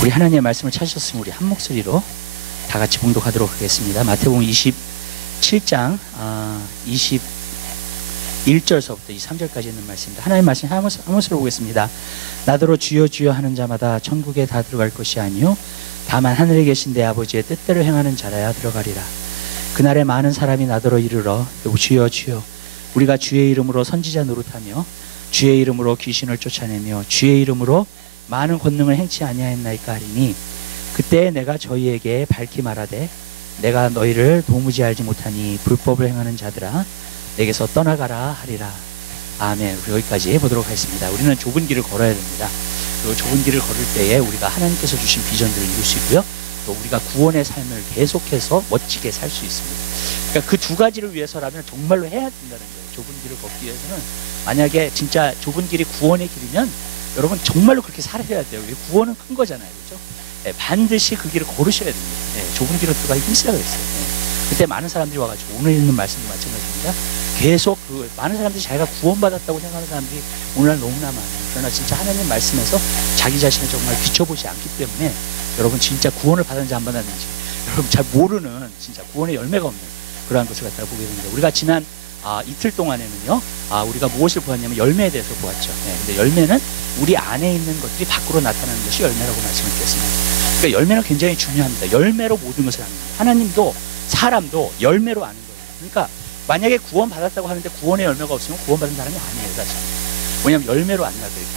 우리 하나님의 말씀을 찾으셨으면 우리 한 목소리로 다 같이 봉독하도록 하겠습니다. 마태복음 27장 21절서부터 23절까지 있는 말씀입니다. 하나님의 말씀 한 목소리로 보겠습니다. 나더러 주여 주여 하는 자마다 천국에 다 들어갈 것이 아니요 다만 하늘에 계신 내 아버지의 뜻대로 행하는 자라야 들어가리라. 그날에 많은 사람이 나더러 이르러 주여 주여 우리가 주의 이름으로 선지자 노릇하며 주의 이름으로 귀신을 쫓아내며 주의 이름으로 많은 권능을 행치 아니하였나이까 하리니 그때 내가 저희에게 밝히 말하되 내가 너희를 도무지 알지 못하니 불법을 행하는 자들아 내게서 떠나가라 하리라. 아멘. 우리 여기까지 보도록 하겠습니다. 우리는 좁은 길을 걸어야 됩니다. 그리고 좁은 길을 걸을 때에 우리가 하나님께서 주신 비전들을 이룰 수 있고요, 또 우리가 구원의 삶을 계속해서 멋지게 살 수 있습니다. 그러니까 그 두 가지를 위해서라면 정말로 해야 된다는 거예요. 좁은 길을 걷기 위해서는 만약에 진짜 좁은 길이 구원의 길이면 여러분 정말로 그렇게 살아야 돼요. 구원은 큰 거잖아요, 그렇죠? 네, 반드시 그 길을 걸으셔야 됩니다. 네, 좁은 길을 들어가기 힘쓰라고 했어요. 네. 그때 많은 사람들이 와가지고 오늘 읽는 말씀도 마찬가지입니다. 계속 많은 사람들이 자기가 구원받았다고 생각하는 사람들이 오늘날 너무나 많아요. 그러나 진짜 하나님 말씀에서 자기 자신을 정말 비춰보지 않기 때문에 여러분 진짜 구원을 받았는지 안 받았는지 여러분 잘 모르는, 진짜 구원의 열매가 없는 그러한 것을 갖다가 보게 됩니다. 우리가 지난 이틀 동안에는요, 우리가 무엇을 보았냐면 열매에 대해서 보았죠. 네, 근데 열매는 우리 안에 있는 것들이 밖으로 나타나는 것이 열매라고 말씀을 드렸습니다. 그러니까 열매는 굉장히 중요합니다. 열매로 모든 것을 아는 거예요. 하나님도 사람도 열매로 아는 거예요. 그러니까 만약에 구원 받았다고 하는데 구원의 열매가 없으면 구원받은 사람이 아니에요, 사실. 왜냐하면 열매로 안 나기 때문에.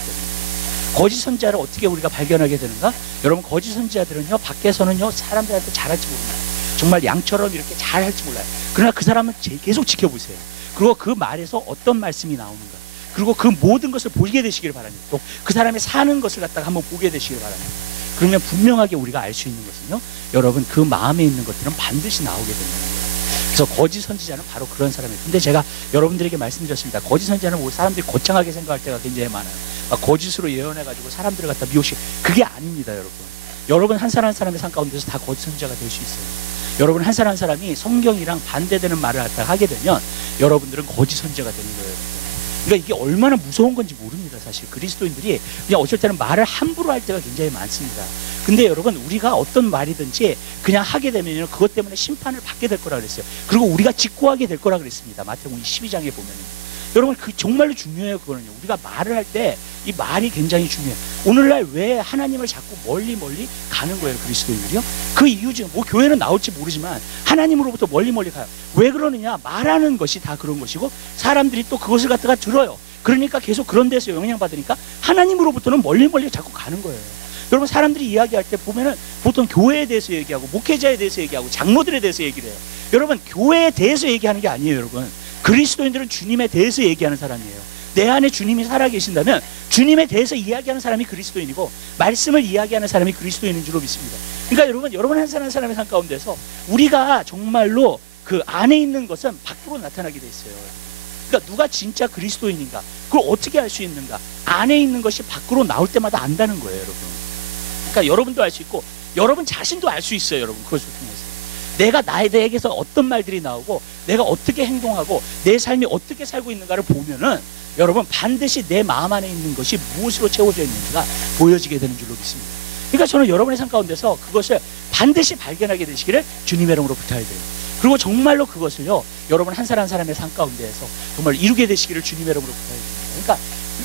거짓 선지자를 어떻게 우리가 발견하게 되는가? 여러분, 거짓 선지자들은요, 밖에서는요, 사람들한테 잘할지 모릅니다. 정말 양처럼 이렇게 잘할지 몰라요. 그러나 그 사람은 계속 지켜보세요. 그리고 그 말에서 어떤 말씀이 나오는가, 그리고 그 모든 것을 보게 되시길 바랍니다. 또 그 사람이 사는 것을 갖다가 한번 보게 되시길 바랍니다. 그러면 분명하게 우리가 알 수 있는 것은요, 여러분 그 마음에 있는 것들은 반드시 나오게 된다는 거예요. 그래서 거짓 선지자는 바로 그런 사람이에요. 근데 제가 여러분들에게 말씀드렸습니다. 거짓 선지자는 뭐 사람들이 거창하게 생각할 때가 굉장히 많아요. 거짓으로 예언해가지고 사람들을 갖다 미혹시키고, 그게 아닙니다, 여러분. 여러분 한 사람 한 사람의 삶 가운데서 다 거짓 선지자가 될 수 있어요. 여러분 한 사람 한 사람이 성경이랑 반대되는 말을 갖다 하게 되면 여러분들은 거짓 선지자가 되는 거예요, 여러분. 그러니까 이게 얼마나 무서운 건지 모릅니다. 사실 그리스도인들이 그냥 어쩔 때는 말을 함부로 할 때가 굉장히 많습니다. 근데 여러분, 우리가 어떤 말이든지 그냥 하게 되면 그것 때문에 심판을 받게 될 거라 그랬어요. 그리고 우리가 직고하게 될 거라 그랬습니다. 마태복음 12장에 보면은. 여러분, 그 정말로 중요해요. 그거는요, 우리가 말을 할 때 이 말이 굉장히 중요해요. 오늘날 왜 하나님을 자꾸 멀리 가는 거예요, 그리스도인들이요? 그 이유 중에 뭐 교회는 나올지 모르지만 하나님으로부터 멀리 가요. 왜 그러느냐? 말하는 것이 다 그런 것이고 사람들이 또 그것을 갖다가 들어요. 그러니까 계속 그런 데서 영향받으니까 하나님으로부터는 멀리 자꾸 가는 거예요. 여러분, 사람들이 이야기할 때 보면은 보통 교회에 대해서 얘기하고 목회자에 대해서 얘기하고 장로들에 대해서 얘기를 해요. 여러분, 교회에 대해서 얘기하는 게 아니에요, 여러분. 그리스도인들은 주님에 대해서 얘기하는 사람이에요. 내 안에 주님이 살아계신다면 주님에 대해서 이야기하는 사람이 그리스도인이고 말씀을 이야기하는 사람이 그리스도인인 줄로 믿습니다. 그러니까 여러분 한 사람 한 사람의 삶 가운데서 우리가 정말로 그 안에 있는 것은 밖으로 나타나게 돼 있어요. 그러니까 누가 진짜 그리스도인인가, 그걸 어떻게 알 수 있는가? 안에 있는 것이 밖으로 나올 때마다 안다는 거예요, 여러분. 그러니까 여러분도 알 수 있고 여러분 자신도 알 수 있어요, 여러분. 그것을 통해서 내가 나에게서 어떤 말들이 나오고 내가 어떻게 행동하고 내 삶이 어떻게 살고 있는가를 보면은 여러분 반드시 내 마음 안에 있는 것이 무엇으로 채워져 있는지가 보여지게 되는 줄로 믿습니다. 그러니까 저는 여러분의 삶 가운데서 그것을 반드시 발견하게 되시기를 주님의 이름으로 부탁을 드려요. 그리고 정말로 그것을요, 여러분 한 사람 한 사람의 삶 가운데에서 정말 이루게 되시기를 주님의 이름으로 부탁을 드립니다. 그러니까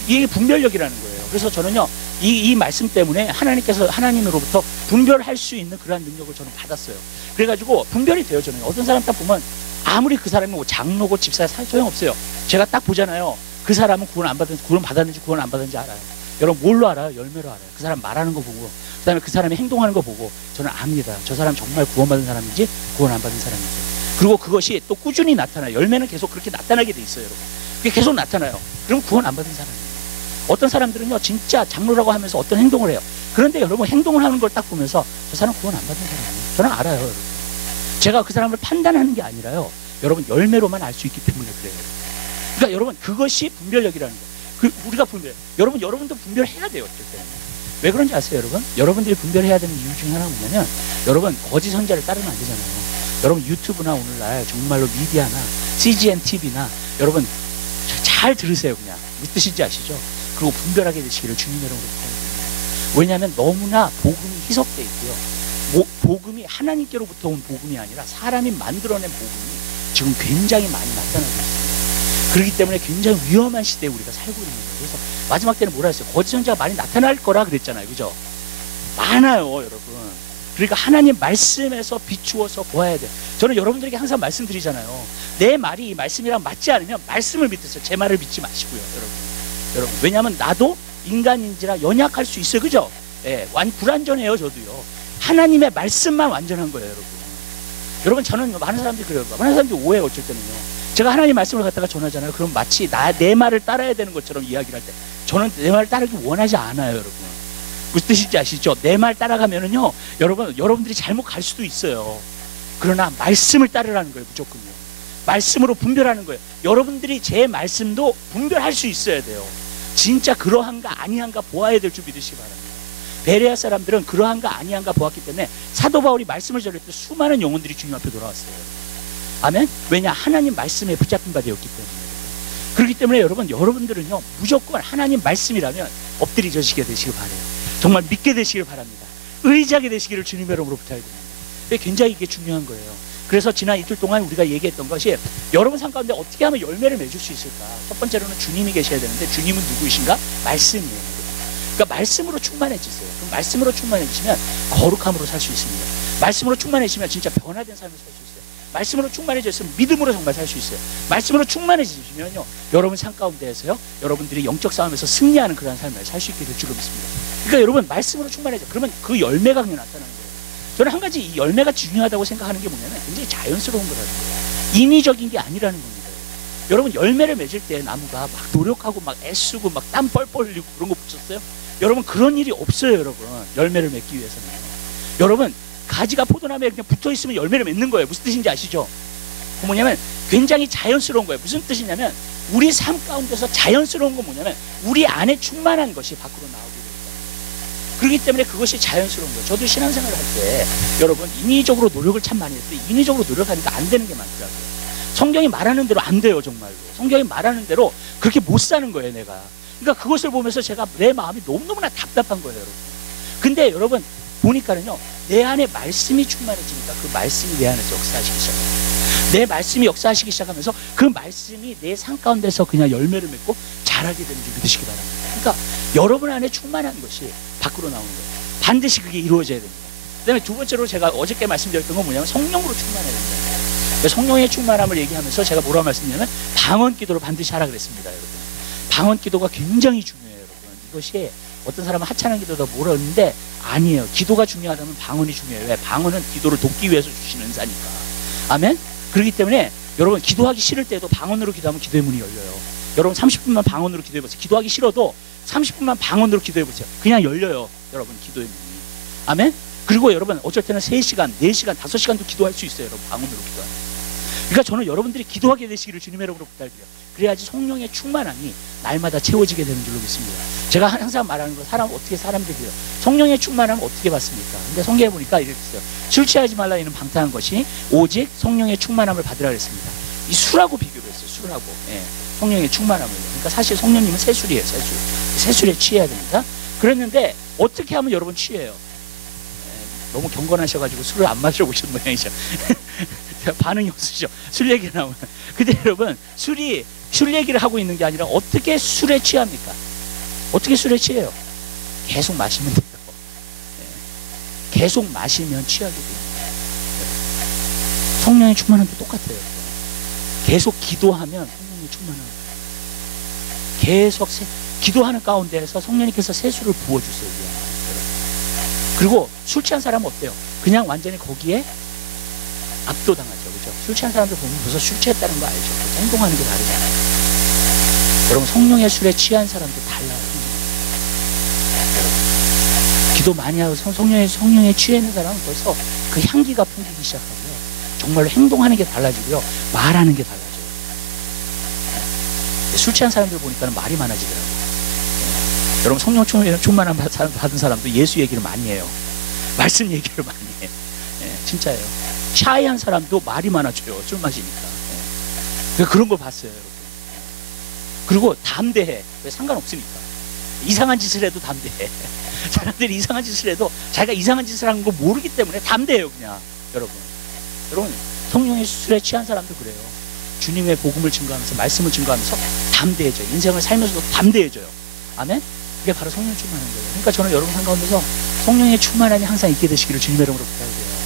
이게 분별력이라는 거예요. 그래서 저는요, 이 말씀 때문에 하나님으로부터 분별할 수 있는 그러한 능력을 저는 받았어요. 그래가지고 분별이 돼요. 저는 어떤 사람 딱 보면 아무리 그 사람이 뭐 장로고 집사야 소용없어요. 제가 딱 보잖아요. 그 사람은 구원 받았는지 구원 안 받았는지 알아요. 여러분 뭘로 알아요? 열매로 알아요. 그 사람 말하는 거 보고, 그 다음에 그 사람이 행동하는 거 보고 저는 압니다. 저 사람 정말 구원받은 사람인지 구원 안 받은 사람인지. 그리고 그것이 또 꾸준히 나타나요. 열매는 계속 그렇게 나타나게 돼 있어요, 여러분. 그게 계속 나타나요. 그럼 구원 안 받은 사람이에요. 어떤 사람들은요, 진짜 장로라고 하면서 어떤 행동을 해요. 그런데 여러분 행동을 하는 걸 딱 보면서 저 사람 구원 안 받은 사람이에요. 저는 알아요, 여러분. 제가 그 사람을 판단하는 게 아니라요, 여러분 열매로만 알 수 있기 때문에 그래요. 그러니까 여러분 그것이 분별력이라는 거예요. 우리가 여러분도 분별해야 돼요. 어쩔 때는. 왜 그런지 아세요, 여러분? 여러분들이 분별해야 되는 이유 중에 하나가 뭐냐면, 여러분 거짓 선지자를 따르면 안 되잖아요. 여러분 유튜브나 오늘날 정말로 미디어나 CGN TV나 여러분 잘 들으세요. 그냥 무슨 뜻인지 아시죠? 그리고 분별하게 되시기를 주님의 이름으로 부탁드립니다. 왜냐하면 너무나 복음이 희석되어 있고요. 복음이 하나님께로부터 온 복음이 아니라 사람이 만들어낸 복음이 지금 굉장히 많이 나타나고 있습니다. 그렇기 때문에 굉장히 위험한 시대에 우리가 살고 있는 거예요. 그래서 마지막 때는 뭐라 했어요? 거짓 선지자가 많이 나타날 거라 그랬잖아요. 그죠? 많아요, 여러분. 그러니까 하나님 말씀에서 비추어서 보아야 돼요. 저는 여러분들에게 항상 말씀드리잖아요. 내 말이 이 말씀이랑 맞지 않으면 말씀을 믿으세요. 제 말을 믿지 마시고요, 여러분. 왜냐하면 나도 인간인지라 연약할 수 있어요. 그죠? 예, 불완전해요, 저도요. 하나님의 말씀만 완전한 거예요, 여러분. 저는 많은 사람들이 그래요. 많은 사람들이 오해해요, 어쩔 때는요. 제가 하나님 말씀을 갖다가 전하잖아요. 그럼 마치 내 말을 따라야 되는 것처럼 이야기를 할 때, 저는 내 말을 따르기 원하지 않아요, 여러분. 무슨 뜻인지 아시죠? 내 말 따라가면은요, 여러분들이 잘못 갈 수도 있어요. 그러나 말씀을 따르라는 거예요, 무조건요. 말씀으로 분별하는 거예요. 여러분들이 제 말씀도 분별할 수 있어야 돼요. 진짜 그러한가 아니한가 보아야 될 줄 믿으시기 바랍니다. 베레아 사람들은 그러한가 아니한가 보았기 때문에 사도 바울이 말씀을 전할 때 수많은 영혼들이 주님 앞에 돌아왔어요. 아멘? 왜냐? 하나님 말씀에 붙잡힌 바 되었기 때문에. 그렇기 때문에 여러분들은요, 무조건 하나님 말씀이라면 엎드리시게 되시길 바라요. 정말 믿게 되시길 바랍니다. 의지하게 되시기를 주님의 이름으로 부탁드립니다. 굉장히 이게 중요한 거예요. 그래서 지난 이틀 동안 우리가 얘기했던 것이 여러분 삶 가운데 어떻게 하면 열매를 맺을 수 있을까? 첫 번째로는 주님이 계셔야 되는데 주님은 누구이신가? 말씀이에요. 그러니까 말씀으로 충만해지세요. 그럼 말씀으로 충만해지시면 거룩함으로 살 수 있습니다. 말씀으로 충만해지시면 진짜 변화된 삶을 살 수 있어요. 말씀으로 충만해졌으면 믿음으로 정말 살 수 있어요. 말씀으로 충만해지시면요, 여러분 삶 가운데에서요, 여러분들이 영적 싸움에서 승리하는 그런 삶을 살 수 있게 될 줄로 믿습니다. 그러니까 여러분 말씀으로 충만해져. 그러면 그 열매가 그냥 나타나는 거예요. 저는 한 가지 이 열매가 중요하다고 생각하는 게 뭐냐면 굉장히 자연스러운 거라는 거예요. 인위적인 게 아니라는 겁니다. 여러분 열매를 맺을 때 나무가 막 노력하고 막 애쓰고 막 땀 뻘뻘 흘리고 그런 거 붙였어요? 여러분 그런 일이 없어요. 여러분 열매를 맺기 위해서는. 여러분 가지가 포도나무에 그냥 붙어있으면 열매를 맺는 거예요. 무슨 뜻인지 아시죠? 그 뭐냐면 굉장히 자연스러운 거예요. 무슨 뜻이냐면 우리 삶 가운데서 자연스러운 건 뭐냐면 우리 안에 충만한 것이 밖으로 나오게 됩니다. 그렇기 때문에 그것이 자연스러운 거예요. 저도 신앙생활을 할 때 여러분 인위적으로 노력을 참 많이 했어요. 인위적으로 노력하니까 안 되는 게 많더라고요. 성경이 말하는 대로 안 돼요. 정말로. 성경이 말하는 대로 그렇게 못 사는 거예요. 내가. 그러니까 그것을 보면서 제가 내 마음이 너무너무나 답답한 거예요. 여러분. 근데 여러분 보니까는요, 내 안에 말씀이 충만해지니까 그 말씀이 내 안에서 역사하시기 시작해요. 내 말씀이 역사하시기 시작하면서 그 말씀이 내 삶 가운데서 그냥 열매를 맺고 자라게 되는 줄 믿으시기 바랍니다. 그러니까 여러분 안에 충만한 것이 밖으로 나오는 거예요. 반드시 그게 이루어져야 됩니다. 그 다음에 두 번째로 제가 어저께 말씀드렸던 건 뭐냐면 성령으로 충만해야 됩니다. 성령의 충만함을 얘기하면서 제가 뭐라고 말씀드리냐면 방언 기도를 반드시 하라 그랬습니다. 여러분 방언 기도가 굉장히 중요해요. 여러분 이것이 어떤 사람은 하찮은 기도다 뭐라 그러는데 아니에요. 기도가 중요하다면 방언이 중요해요. 왜? 방언은 기도를 돕기 위해서 주시는 은사니까. 아멘? 그렇기 때문에 여러분 기도하기 싫을 때도 방언으로 기도하면 기도의 문이 열려요. 여러분 30분만 방언으로 기도해보세요. 기도하기 싫어도 30분만 방언으로 기도해보세요. 그냥 열려요. 여러분 기도의 문이. 아멘? 그리고 여러분 어쩔 때는 3시간, 4시간, 5시간도 기도할 수 있어요. 여러분 방언으로 기도하면. 그러니까 저는 여러분들이 기도하게 되시기를 주님의 이름으로 부탁드려요. 그래야지 성령의 충만함이 날마다 채워지게 되는 줄로 믿습니다. 제가 항상 말하는 거 어떻게 사람들이요. 성령의 충만함을 어떻게 받습니까? 근데 성경에 보니까 이렇게 있어요. 술 취하지 말라 이는 방탕한 것이 오직 성령의 충만함을 받으라 그랬습니다. 이 술하고 비교를 했어요. 술하고. 예. 성령의 충만함을. 그러니까 사실 성령님은 새술이에요. 새술. 새술에 취해야 됩니다. 그랬는데 어떻게 하면 여러분 취해요? 예. 너무 경건하셔가지고 술을 안 마셔보신 모양이죠. 반응이 없으시죠? 술 얘기 나오면. 근데 여러분 술 얘기를 하고 있는 게 아니라 어떻게 술에 취합니까? 어떻게 술에 취해요? 계속 마시면 돼요. 네. 계속 마시면 취하게 돼요. 성령의 충만함도 똑같아요. 계속 기도하면 성령의 충만함. 계속 기도하는 가운데에서 성령님께서 새술을 부어주세요. 그리고 술 취한 사람은 어때요? 그냥 완전히 거기에 압도당하죠. 그렇죠? 술 취한 사람들 보면 벌써 술 취했다는 거 알죠? 행동하는 게 다르잖아요. 여러분 성령의 술에 취한 사람도 달라요. 여러분 기도 많이 하고 성령에 취해 있는 사람은 벌써 그 향기가 풍기기 시작하고요. 정말로 행동하는 게 달라지고요. 말하는 게 달라져요. 술 취한 사람들 보니까 말이 많아지더라고요. 여러분 성령 충만함 받은 사람도 예수 얘기를 많이 해요. 말씀 얘기를 많이 해요. 진짜예요. 샤이한 사람도 말이 많아져요. 술 마시니까. 그런 걸 봤어요. 여러분. 그리고 담대해. 왜? 상관없으니까. 이상한 짓을 해도 담대해. 사람들이 이상한 짓을 해도 자기가 이상한 짓을 하는 걸 모르기 때문에 담대해요. 그냥 여러분 성령의 술에 취한 사람도 그래요. 주님의 복음을 증거하면서 말씀을 증거하면서 담대해져요. 인생을 살면서도 담대해져요. 아멘? 그게 바로 성령 충만한 거예요. 그러니까 저는 여러분 한가운데서 성령의 충만함이 항상 있게 되시기를 주님의 이름으로 부탁드려요.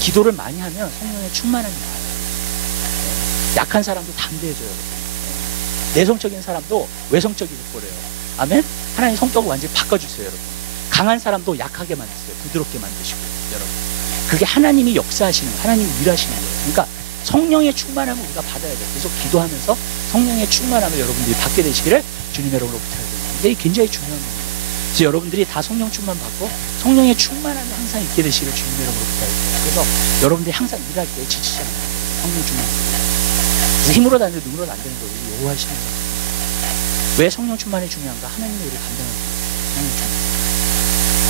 기도를 많이 하면 성령의 충만함이 나와요. 약한 사람도 담대해져요. 내성적인 사람도 외성적이 돼버려요. 아멘? 하나님 성격을 완전히 바꿔주세요. 여러분. 강한 사람도 약하게 만드세요. 부드럽게 만드시고 여러분. 그게 하나님이 역사하시는 거예요. 하나님이 일하시는 거예요. 그러니까 성령의 충만함을 우리가 받아야 돼요. 계속 기도하면서 성령의 충만함을 여러분들이 받게 되시기를 주님의 이름으로 부탁드립니다. 이게 굉장히 중요한 겁니다. 그래서 여러분들이 다 성령 충만 받고 성령의 충만함이 항상 있게 되시기를 주님의 이름으로 부탁드립니다. 그래서 여러분들이 항상 일할 때 지치지 않아요. 성령 충만. 그래서 힘으로도 안 되고 능으로도 안 되는 걸 요구하시는 거예요. 왜 성령 충만이 중요한가? 하나님의 일을 감당하는 거예요. 성령 충만.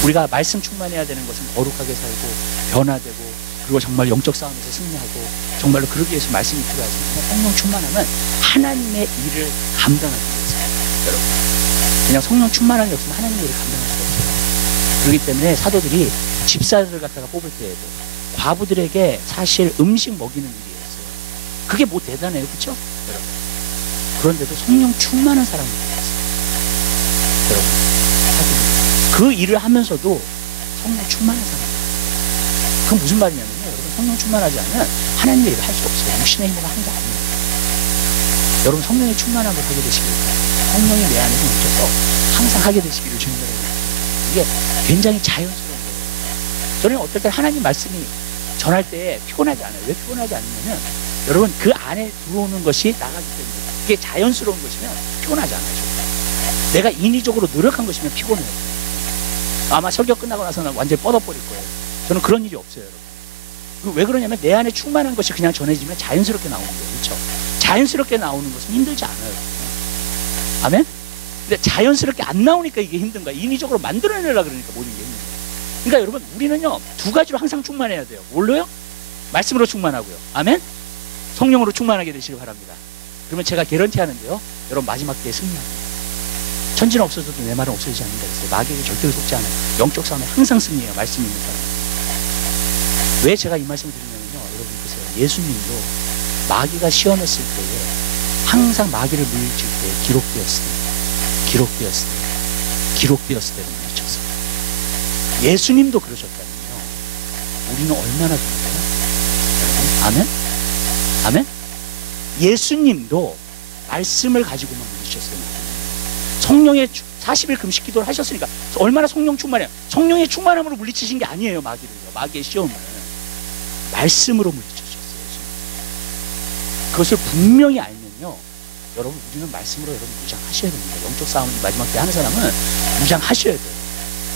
우리가 말씀 충만해야 되는 것은 거룩하게 살고 변화되고 그리고 정말 영적 싸움에서 승리하고 정말로 그러기 위해서 말씀이 필요하지만 성령 충만함은 하나님의 일을 감당하기 위해서요. 여러분 그냥 성령 충만함이 없으면 하나님의 일을 감당할 수가 없어요. 그렇기 때문에 사도들이 집사들을 갖다가 뽑을 때에도 과부들에게 사실 음식 먹이는 일이었어요. 그게 뭐 대단해요. 그렇죠? 여러분 그런데도 성령 충만한 사람이 되었어요. 여러분 사도들 그 일을 하면서도 성령 충만한 사람. 그건 무슨 말이냐면요. 여러분 성령 충만하지 않으면 하나님의 일을 할 수 없어요. 육신의 힘으로 하는 게 아니에요. 여러분 성령의 충만함을 하게 되시길 바랍니다. 성령이 내 안에서 멈춰서 항상 하게 되시기를 주님으로 이게 굉장히 자연스러운 거예요. 저는 어떨 때 하나님 말씀이 전할 때 피곤하지 않아요. 왜 피곤하지 않냐면 여러분 그 안에 들어오는 것이 나가기 때문에 그게 자연스러운 것이면 피곤하지 않아요. 내가 인위적으로 노력한 것이면 피곤해요. 아마 설교 끝나고 나서는 완전히 뻗어버릴 거예요. 저는 그런 일이 없어요, 여러분. 왜 그러냐면 내 안에 충만한 것이 그냥 전해지면 자연스럽게 나오는 거예요. 그렇죠? 자연스럽게 나오는 것은 힘들지 않아요. 아멘? 근데 자연스럽게 안 나오니까 이게 힘든 거야. 인위적으로 만들어내려고 그러니까 모든 게 힘든 거예요. 그러니까 여러분 우리는요 두 가지로 항상 충만해야 돼요. 뭘로요? 말씀으로 충만하고요. 아멘? 성령으로 충만하게 되시길 바랍니다. 그러면 제가 개런티 하는데요. 여러분 마지막 때에 승리합니다. 천지는 없어져도 내 말은 없어지지 않는다 그랬어요. 마귀에게 절대로 속지 않아요. 영적 싸움에 항상 승리해요. 말씀 있는 사람. 왜 제가 이 말씀을 드리냐면요. 여러분 보세요. 예수님도 마귀가 시험했을 때에 항상 마귀를 물리칠 때 기록되었을 때로 물리쳤어요. 예수님도 그러셨다면요. 우리는 얼마나 좋을까요? 아멘? 아멘? 예수님도 말씀을 가지고만 물리쳤어요. 성령의 40일 금식 기도를 하셨으니까 얼마나 성령 충만해요. 성령의 충만함으로 물리치신 게 아니에요. 마귀를요. 마귀의 시험을 말씀으로 물리치셨어요. 그것을 분명히 알면요. 여러분 우리는 말씀으로 여러분 무장하셔야 됩니다. 영적 싸움을 마지막 때 하는 사람은 무장하셔야 돼요.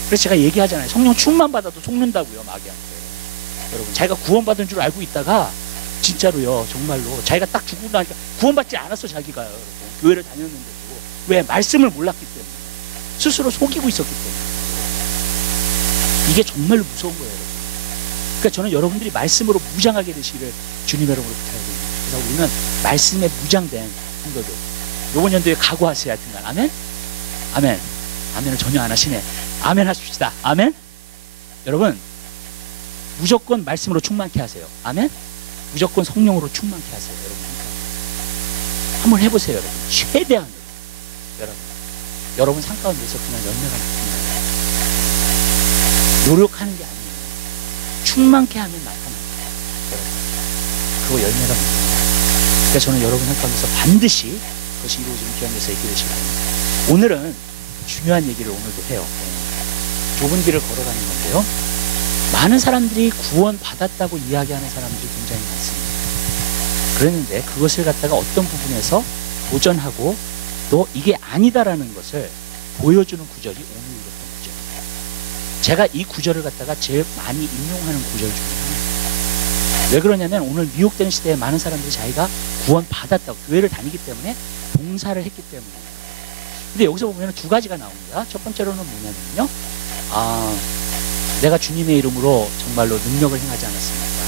그래서 제가 얘기하잖아요. 성령 충만 받아도 속는다고요. 마귀한테. 여러분 자기가 구원받은 줄 알고 있다가 진짜로요. 정말로 자기가 딱 죽고 나니까 구원받지 않았어. 자기가요. 여러분. 교회를 다녔는데도 왜? 말씀을 몰랐기 때문에 스스로 속이고 있었기 때문에 이게 정말로 무서운 거예요. 여러분. 그러니까 저는 여러분들이 말씀으로 무장하게 되시기를 주님의 이름으로 부탁드립니다. 그래서 우리는 말씀에 무장된 성도들 이번 연도에 각오하세요. 하여튼간 아멘? 아멘. 아멘을 전혀 안 하시네. 아멘 하십시다. 아멘? 여러분 무조건 말씀으로 충만케 하세요. 아멘? 무조건 성령으로 충만케 하세요. 여러분 한번 해보세요. 여러분 최대한 여러분 상 가운데서 그냥 열매가 나타나요. 노력하는 게 아니에요. 충만케 하면 나타나요. 여러분 그거 열매가 나타나요. 그러니까 저는 여러분 상 가운데서 반드시 그것이 이루어지는 귀한 데서 있게 되시기 바랍니다. 오늘은 중요한 얘기를 오늘도 해요. 좁은 길을 걸어가는 건데요. 많은 사람들이 구원 받았다고 이야기하는 사람들이 굉장히 많습니다. 그랬는데 그것을 갖다가 어떤 부분에서 도전하고 또 이게 아니다라는 것을 보여주는 구절이 오늘 읽었던 구절입니다. 제가 이 구절을 갖다가 제일 많이 인용하는 구절 중에 하나입니다. 왜 그러냐면 오늘 미혹되는 시대에 많은 사람들이 자기가 구원 받았다고 교회를 다니기 때문에 봉사를 했기 때문이에요. 근데 여기서 보면 두 가지가 나옵니다. 첫 번째로는 뭐냐면요. 내가 주님의 이름으로 정말로 능력을 행하지 않았습니까?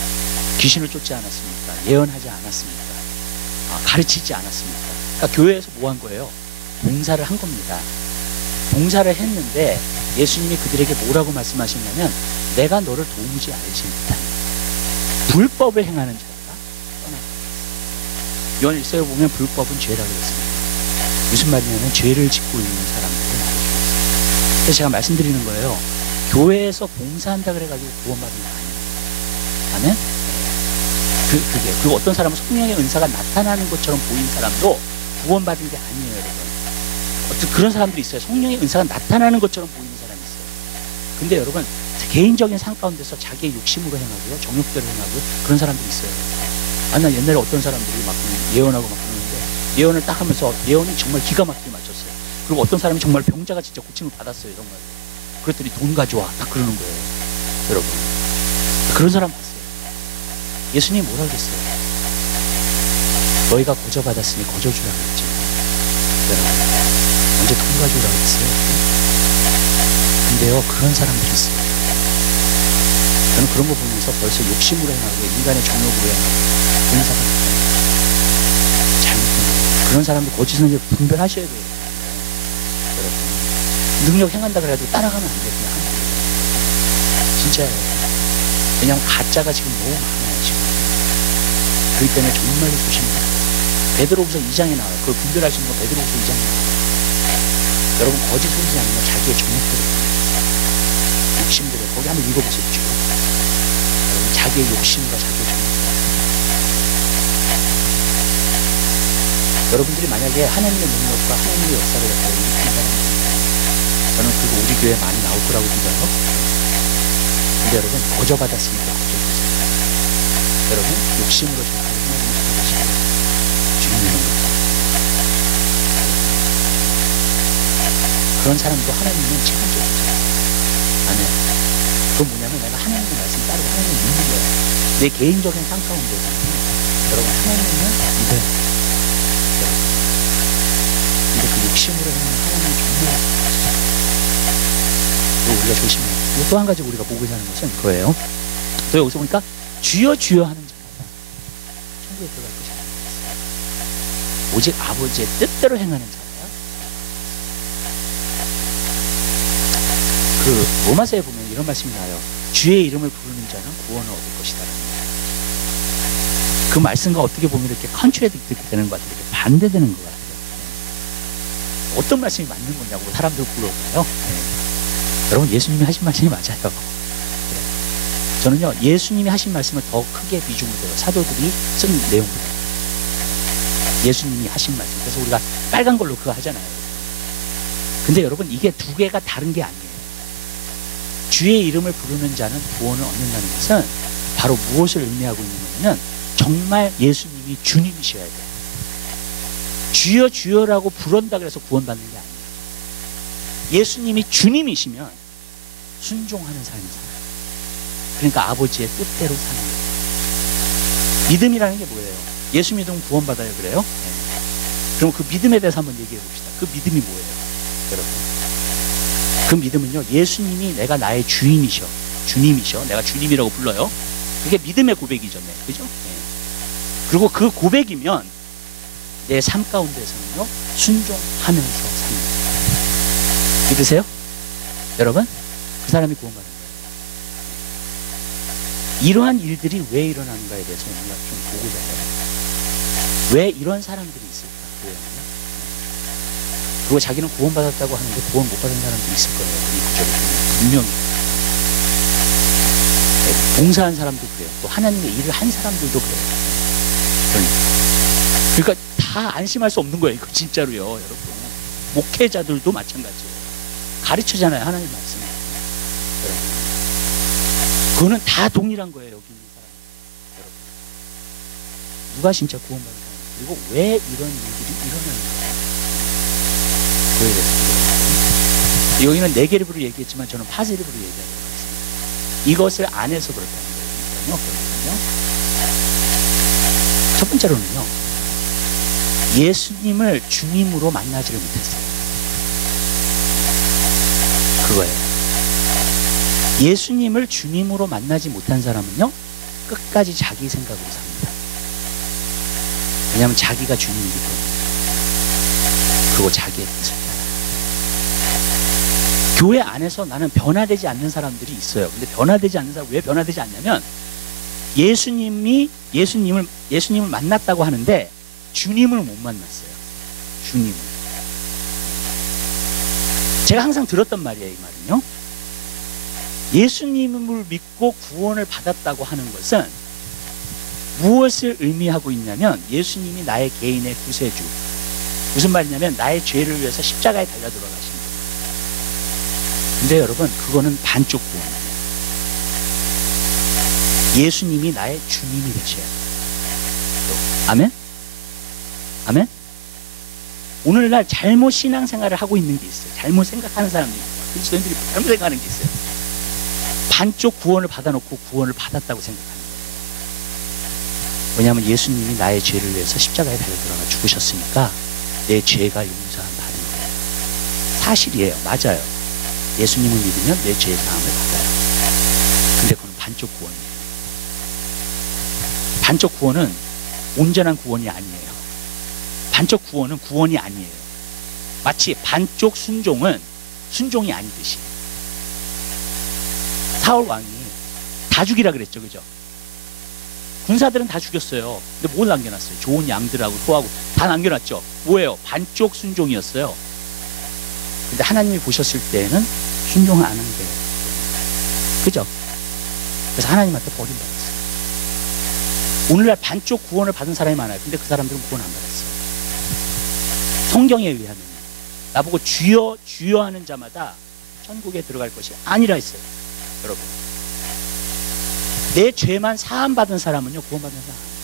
귀신을 쫓지 않았습니까? 예언하지 않았습니까? 가르치지 않았습니까? 그러니까 교회에서 뭐 한 거예요? 봉사를 한 겁니다. 봉사를 했는데 예수님이 그들에게 뭐라고 말씀하시냐면 내가 너를 도무지 알지 못하니 불법을 행하는 자가 떠나라. 요한 1서에 보면 불법은 죄라고 했습니다. 무슨 말이냐면 죄를 짓고 있는 사람들을 말해주고 그래서 제가 말씀드리는 거예요. 교회에서 봉사한다 그래가지고 구원받는 거 아니에요. 아멘? 그리고 어떤 사람은 성령의 은사가 나타나는 것처럼 보이는 사람도 구원받은 게 아니에요, 여러분. 어떤 그런 사람들이 있어요. 성령의 은사가 나타나는 것처럼 보이는 사람이 있어요. 근데 여러분, 개인적인 삶 가운데서 자기의 욕심으로 행하고요, 정욕대로 행하고요, 그런 사람들이 있어요. 나 옛날에 어떤 사람들이 막 예언하고 막 그러는데 예언을 딱 하면서 예언이 정말 기가 막히게 맞췄어요. 그리고 어떤 사람이 정말 병자가 진짜 고침을 받았어요, 정말. 그랬더니 돈 가져와, 딱 그러는 거예요, 여러분. 그런 사람 봤어요. 예수님이 뭐라 그랬어요? 너희가 거저받았으니 거저주라 그랬죠. 여러분, 언제 돈 가져오라 그랬어요? 근데요, 그런 사람들이 있어요. 저는 그런 거 보면서 벌써 욕심으로 행하고 인간의 정욕으로 행하고 그런 사람들 잘못된 거예요. 그런 사람들 거짓은 이제 분별하셔야 돼요. 여러분, 능력 행한다 그래도 따라가면 안 돼요. 그냥 하는 거예요. 진짜예요. 왜냐하면 가짜가 지금 너무 많아요. 지금. 그렇기 때문에 정말로 조심해야 돼요. 베드로후서 2장에 나와요. 그걸 분별할 수 있는 건 베드로후서 2장에 나와요. 여러분, 거짓 소지 아니면 자기의 정욕대로 욕심대로 거기 한번 읽어보세요. 쭉. 여러분, 자기의 욕심과 자기의 정욕대로. 여러분들이 만약에 하나님의 능력과 하나님의 역사를 갖다가 일으킨다면 저는 그거 우리 교회에 많이 나올 거라고 믿어요. 근데 여러분, 거저받았으니까 거저주세요. 여러분, 욕심으로 절대 행하지 마시고 주님의 능력. 그런 사람도 하나님은 책임져주세요. 아멘. 그건 뭐냐면 내가 하나님의 말씀 따르고 하나님을 믿는 거야. 내 개인적인 삶 가운데서는 여러분 하나님을 믿어야 돼요. 근데 그 욕심으로 행하는 하나님은 정말 그리고 우리가 조심해야 돼요. 또 한 가지 우리가 보고 사는 것은 그거예요. 또 여기서 보니까 주여 주여 하는 자마다 천국에 들어갈 것이 아니겠어요. 오직 아버지의 뜻대로 행하는 자예요. 그 로마서에 보면 이런 말씀이 나와요. 주의 이름을 부르는 자는 구원을 얻을 것이다. 그 말씀과 어떻게 보면 이렇게 컨트레딕트 되는 것 같아요. 이렇게 반대되는 것 같아요. 어떤 말씀이 맞는 거냐고 사람들 물어봐요. 네. 여러분, 예수님이 하신 말씀이 맞아요. 네. 저는요, 예수님이 하신 말씀을 더 크게 비중을 둬요. 사도들이 쓴 내용보다. 예수님이 하신 말씀. 그래서 우리가 빨간 걸로 그거 하잖아요. 근데 여러분, 이게 두 개가 다른 게 아니에요. 주의 이름을 부르는 자는 구원을 얻는다는 것은 바로 무엇을 의미하고 있는 거냐면 정말 예수님이 주님이셔야 돼요. 주여 주여라고 부른다 그래서 구원받는 게 아니에요. 예수님이 주님이시면 순종하는 삶이 살아요. 그러니까 아버지의 뜻대로 사는 거예요. 믿음이라는 게 뭐예요? 예수 믿으면 구원받아요 그래요? 네. 그럼 그 믿음에 대해서 한번 얘기해 봅시다. 그 믿음이 뭐예요? 여러분, 그 믿음은요, 예수님이 내가 나의 주인이셔, 주님이셔, 내가 주님이라고 불러요. 그게 믿음의 고백이죠. 네. 그죠? 네. 그리고 그 고백이면 내 삶 가운데서는요, 순종하면서 사는 거예요. 믿으세요? 여러분? 그 사람이 구원받는 거예요. 이러한 일들이 왜 일어나는가에 대해서 우리가 좀 보고자 해요. 왜 이런 사람들이 있을까? 교회는요. 그리고 자기는 구원받았다고 하는데 구원 못 받은 사람도 있을 거예요. 이 구절을 보면 분명히. 네, 봉사한 사람도 그래요. 또 하나님의 일을 한 사람들도 그래요. 그러니까 다 안심할 수 없는 거예요. 이거 진짜로요, 여러분. 목회자들도 마찬가지예요. 가르치잖아요, 하나님 말씀. 여러분, 그거는 다 동일한 거예요, 여기 있는 사람. 여러분, 누가 진짜 구원받은 사람? 그리고 왜 이런 일들이 일어나는 거예요? 그거에 대해서 들어봤어요. 여기는 네게르브로 얘기했지만 저는 파세르브로 얘기하려고 했습니다. 이것을 안 해서 그렇다는 거예요. 첫 번째로는요, 예수님을 주님으로 만나지를 못했어요. 그거예요. 예수님을 주님으로 만나지 못한 사람은요, 끝까지 자기 생각으로 삽니다. 왜냐하면 자기가 주님이기 때문에. 그리고 자기의 뜻을 따라. 교회 안에서 나는 변화되지 않는 사람들이 있어요. 근데 변화되지 않는 사람, 왜 변화되지 않냐면 예수님을 만났다고 하는데 주님을 못 만났어요. 주님을. 제가 항상 들었던 말이에요, 이 말은요. 예수님을 믿고 구원을 받았다고 하는 것은 무엇을 의미하고 있냐면 예수님이 나의 개인의 구세주. 무슨 말이냐면 나의 죄를 위해서 십자가에 달려 들어가신 분. 근데 여러분, 그거는 반쪽 구원이에요. 예수님이 나의 주님이 되셔야 돼요. 아멘? 아멘? 오늘날 잘못 신앙생활을 하고 있는 게 있어요. 잘못 생각하는 사람들이 있어요. 그리스도인들이 잘못 생각하는 게 있어요. 반쪽 구원을 받아놓고 구원을 받았다고 생각하는 거예요. 왜냐하면 예수님이 나의 죄를 위해서 십자가에 달려 들어가 죽으셨으니까 내 죄가 용서한 받은 거예요. 사실이에요. 맞아요. 예수님을 믿으면 내 죄의 사함을 받아요. 근데 그건 반쪽 구원이에요. 반쪽 구원은 온전한 구원이 아니에요. 반쪽 구원은 구원이 아니에요. 마치 반쪽 순종은 순종이 아니듯이. 사울 왕이 다 죽이라 그랬죠, 그죠? 군사들은 다 죽였어요. 근데 뭘 남겨놨어요? 좋은 양들하고 소하고 다 남겨놨죠. 뭐예요? 반쪽 순종이었어요. 근데 하나님이 보셨을 때는 순종을 안 한 거예요. 그죠? 그래서 하나님한테 버림받았어요. 오늘날 반쪽 구원을 받은 사람이 많아요. 근데 그 사람들은 구원 안 받았어요. 성경에 의하면 나보고 주여 주여 하는 자마다 천국에 들어갈 것이 아니라 했어요. 여러분, 내 죄만 사함 받은 사람은요 구원 받는 사람 아니에요.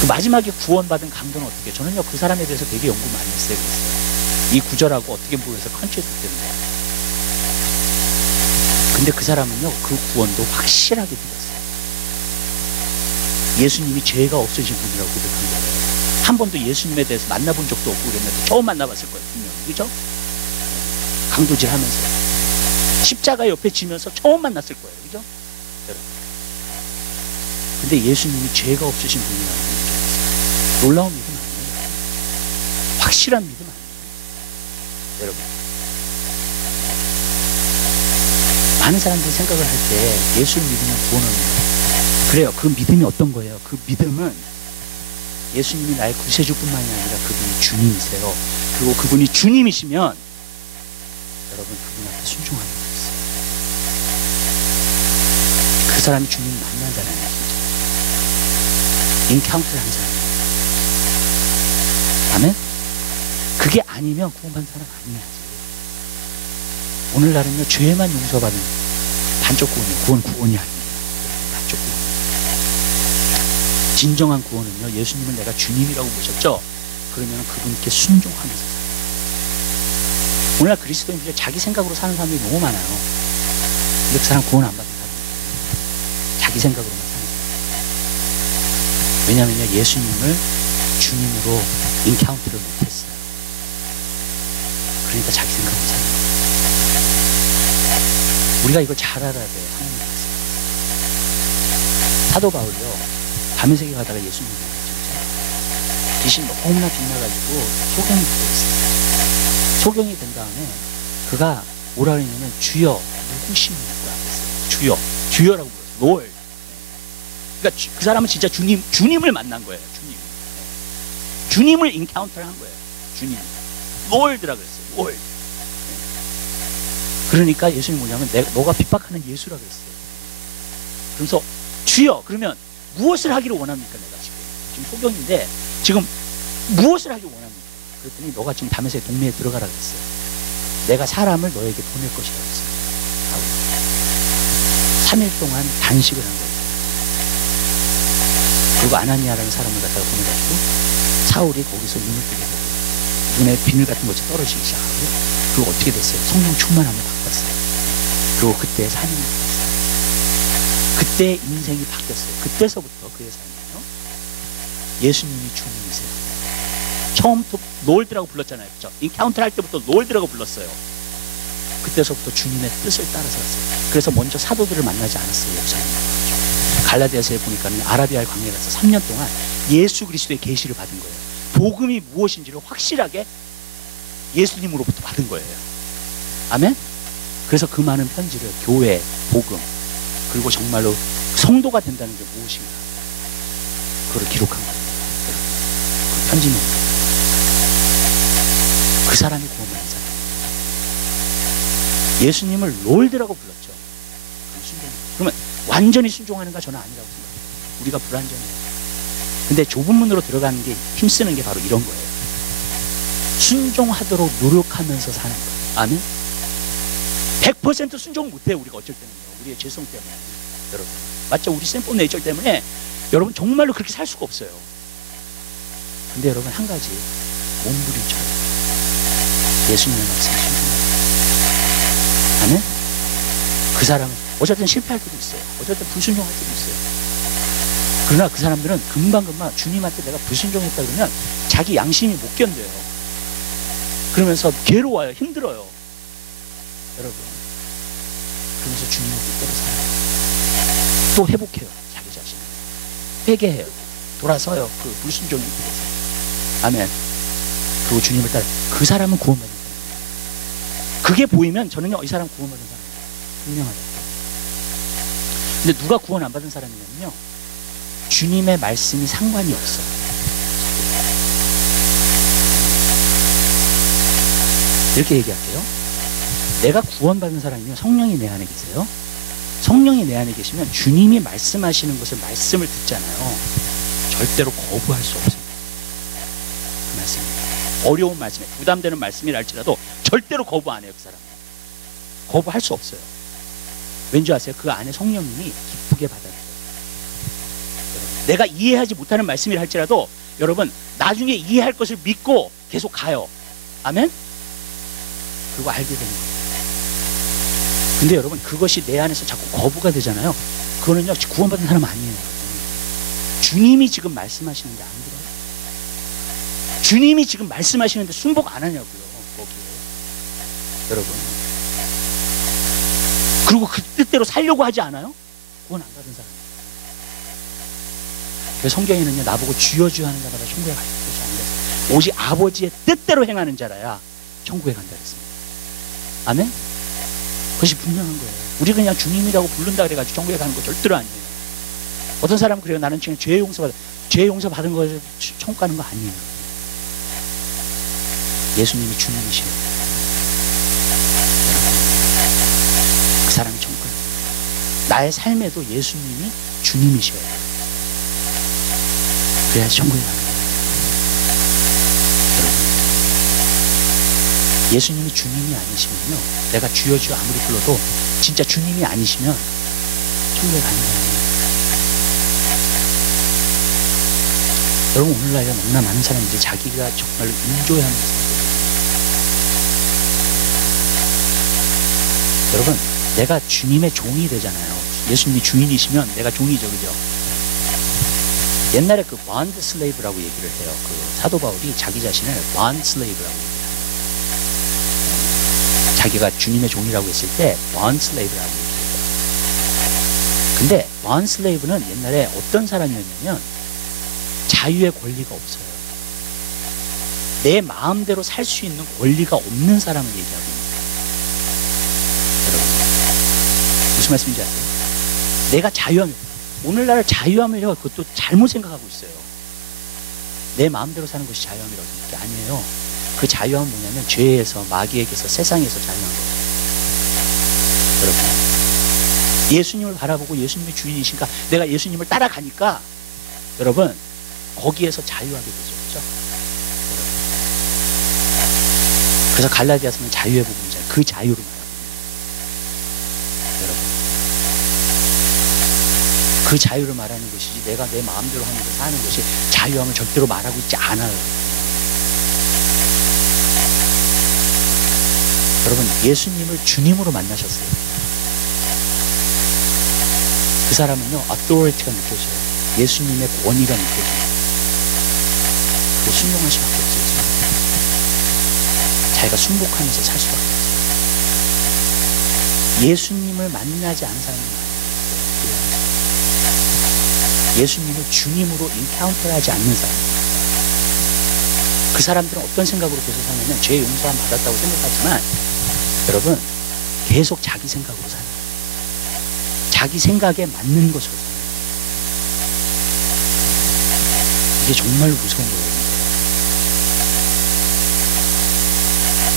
그 마지막에 구원 받은 강도는 어떻게 해요? 저는요 그 사람에 대해서 되게 연구 많이 했어요. 그랬어요. 이 구절하고 어떻게 모여서 컨트롤 때문에. 근데 그 사람은요 그 구원도 확실하게 믿었어요. 예수님이 죄가 없으신 분이라고 고백한 거예요. 한 번도 예수님에 대해서 만나본 적도 없고 그랬는데 처음 만나봤을 거예요, 분명히. 그죠? 강도질 하면서 십자가 옆에 지면서 처음 만났을 거예요. 그죠? 여러분. 근데 예수님이 죄가 없으신 분이라는 걸 인정했어요. 놀라운 믿음 아니에요? 확실한 믿음 아니에요? 여러분, 많은 사람들이 생각을 할 때 예수를 믿으면 구원을 얻는다. 그래요. 그 믿음이 어떤 거예요? 그 믿음은 예수님이 나의 구세주뿐만이 아니라 그분이 주님이세요. 그리고 그분이 주님이시면 여러분 그분 앞에 순종하는 거예요. 그 사람이 주님을 만난 사람이에요. 진짜 인카운트를 한 사람이에요. 아멘? 그게 아니면 구원받은 사람 아니야. 오늘날은요 죄만 용서받은 반쪽 구원이에요. 구원이 아니에요. 반쪽 구원. 진정한 구원은요 예수님을 내가 주님이라고 보셨죠? 그러면 그분께 순종하면서 살아요. 오늘날 그리스도인들이 자기 생각으로 사는 사람들이 너무 많아요. 근데 그 사람 구원 안 받은 사람이에요. 자기 생각으로만 사는 사람. 왜냐하면요 예수님을 주님으로 인카운트를 못했어요. 그러니까 자기 생각으로 사는 거예요. 우리가 이걸 잘 알아야 돼요. 하나님 말씀. 사도 바울요 밤새게 가다가 예수님을 만났죠. 빛이 너무나 빛나가지고 소경이 되었어요. 소경이 된 다음에 그가 뭐라 그랬냐면 주여 누구십니까? 주여, 주여라고 불렀어요. 롤. 그러니까 그 사람은 진짜 주님을 만난 거예요. 주님을 인카운터를 한 거예요. 주님. 롤드라 그랬어요. 롤. 그러니까 예수님이 뭐냐면 너가 핍박하는 예수라 그랬어요. 그래서 주여, 그러면 무엇을 하기를 원합니까? 내가 지금 소경인데 지금 무엇을 하기를 원합니까? 그랬더니 너가 지금 다메섹 동네에 들어가라 그랬어요. 내가 사람을 너에게 보낼 것이라고 했어요. 3일 동안 단식을 한 거예요. 그리고 아나니아라는 사람을 갖다가 보내가지고 사울이 거기서 눈을 뜨게 되고 눈에 비늘 같은 것이 떨어지기 시작하고 그리고 어떻게 됐어요? 성령 충만함을 바꿨어요. 그리고 그때 삶이 바뀌었어요. 그때 인생이 바뀌었어요. 그때서부터 그의 삶은요 예수님이 주님이세요. 처음부터 롤드라고 불렀잖아요. 그렇죠? 인카운트를 할 때부터 롤드라고 불렀어요. 그때서부터 주님의 뜻을 따라서 갔어요. 그래서 먼저 사도들을 만나지 않았어요. 목사님. 갈라디아서에 보니까 아라비아의 광야에 가서 3년 동안 예수 그리스도의 계시를 받은 거예요. 복음이 무엇인지를 확실하게 예수님으로부터 받은 거예요. 아멘? 그래서 그 많은 편지를 교회, 복음, 그리고 정말로 성도가 된다는 게 무엇인가, 그걸 기록한 거예요. 그 편지는 그 사람이 구원을 한 사람. 예수님을 롤드라고 불렀죠. 그러면 완전히 순종하는가? 저는 아니라고 생각해요. 우리가 불완전해요. 근데 좁은 문으로 들어가는 게, 힘쓰는 게 바로 이런 거예요. 순종하도록 노력하면서 사는 거예요. 아멘? 100% 순종 못해요. 우리가 어쩔 때는요. 우리의 죄성 때문에. 여러분, 맞죠? 우리 샘플 네이처 때문에 여러분 정말로 그렇게 살 수가 없어요. 근데 여러분, 한 가지 몸부림쳐요. 예수님의 말씀을 순종해요. 아멘? 그 사람은 어쩔 땐 실패할 때도 있어요. 어쩔 땐 불순종할 때도 있어요. 그러나 그 사람들은 금방금방 주님한테 내가 불순종했다 그러면 자기 양심이 못 견뎌요. 그러면서 괴로워요. 힘들어요. 여러분, 그러면서 주님을 뜻대로 살아요. 또 회복해요. 자기 자신을 회개해요. 돌아서요. 그 불순종에 대해서. 아멘. 그리고 주님을 따라. 그 사람은 구원받은 사람이에요. 그게 보이면 저는요, 이 사람 구원받은 사람이에요. 분명하다. 근데 누가 구원 안 받은 사람이냐면요, 주님의 말씀이 상관이 없어요. 이렇게 얘기할게요. 내가 구원받은 사람이면 성령이 내 안에 계세요. 성령이 내 안에 계시면 주님이 말씀하시는 것을 말씀을 듣잖아요. 절대로 거부할 수 없습니다. 그 말씀입니다. 어려운 말씀에 부담되는 말씀이라 할지라도 절대로 거부 안 해요. 그 사람은 거부할 수 없어요. 왠지 아세요? 그 안에 성령님이 기쁘게 받아들여요. 내가 이해하지 못하는 말씀이라 할지라도 여러분, 나중에 이해할 것을 믿고 계속 가요. 아멘? 그리고 알게 되는 거예요. 근데 여러분, 그것이 내 안에서 자꾸 거부가 되잖아요. 그거는요, 구원받은 사람 아니에요. 주님이 지금 말씀하시는데 안 들어요? 주님이 지금 말씀하시는데 순복 안 하냐고요, 거기에. 여러분, 그리고 그 뜻대로 살려고 하지 않아요? 구원 안 받은 사람. 그래서 성경에는요, 나보고 주여 주여 하는 자마다 천국에 갈 것이 아니라 오직 아버지의 뜻대로 행하는 자라야 천국에 간다 그랬습니다. 아멘? 그것이 분명한 거예요. 우리 그냥 주님이라고 부른다 그래가지고 천국에 가는 거 절대로 아니에요. 어떤 사람은 그래요. 나는 지금 죄 용서 받은 거 천국 가는 거 아니에요. 예수님이 주님이시에요. 그 사람이 천국 가는 거예요. 나의 삶에도 예수님이 주님이셔요. 그래야 천국에 가는 거예요. 예수님이 주님이 아니시면요, 내가 주여 주여 아무리 불러도 진짜 주님이 아니시면 천국에 가는 거예요. 여러분, 오늘날 너무나 많은 사람들이 자기가 정말로 인조해하면서 살거든요. 여러분, 내가 주님의 종이 되잖아요. 예수님이 주인이시면 내가 종이죠, 그죠? 옛날에 그 bond slave라고 얘기를 해요. 그 사도 바울이 자기 자신을 bond slave라고 얘기해요. 자기가 주님의 종이라고 했을 때 bond slave라고 얘기해요. 근데 bond slave는 옛날에 어떤 사람이었냐면 자유의 권리가 없어요. 내 마음대로 살 수 있는 권리가 없는 사람을 얘기하고 있는 거예요. 여러분, 무슨 말씀인지 아세요? 내가 자유함, 오늘날 자유함을요, 그것도 잘못 생각하고 있어요. 내 마음대로 사는 것이 자유함이라고 생각하는 게 아니에요. 그 자유함은 뭐냐면 죄에서, 마귀에게서, 세상에서 자유한 거예요. 여러분, 예수님을 바라보고 예수님이 주인이시니까 내가 예수님을 따라가니까 여러분, 거기에서 자유하게 되죠. 그렇죠? 그래서 갈라디아서는 자유의 복음이잖아요. 그 자유를 말합니다. 여러분, 그 자유를 말하는 것이지 내가 내 마음대로 하면서 사는 것이 자유함을 절대로 말하고 있지 않아요. 여러분, 예수님을 주님으로 만나셨어요. 그 사람은요, authority가 느껴져요. 예수님의 권위가 느껴져요. 그게 순종할 수밖에 없어요. 자기가 순복하면서 살 수밖에 없어요. 예수님을 만나지 않은 사람은 많아요. 예수님을 주님으로 인카운터하지 않는 사람. 그 사람들은 어떤 생각으로 계속 사냐면 죄 용서함 받았다고 생각하지만 여러분 계속 자기 생각으로 살아요. 자기 생각에 맞는 것으로 살아요. 이게 정말 무서운 거예요.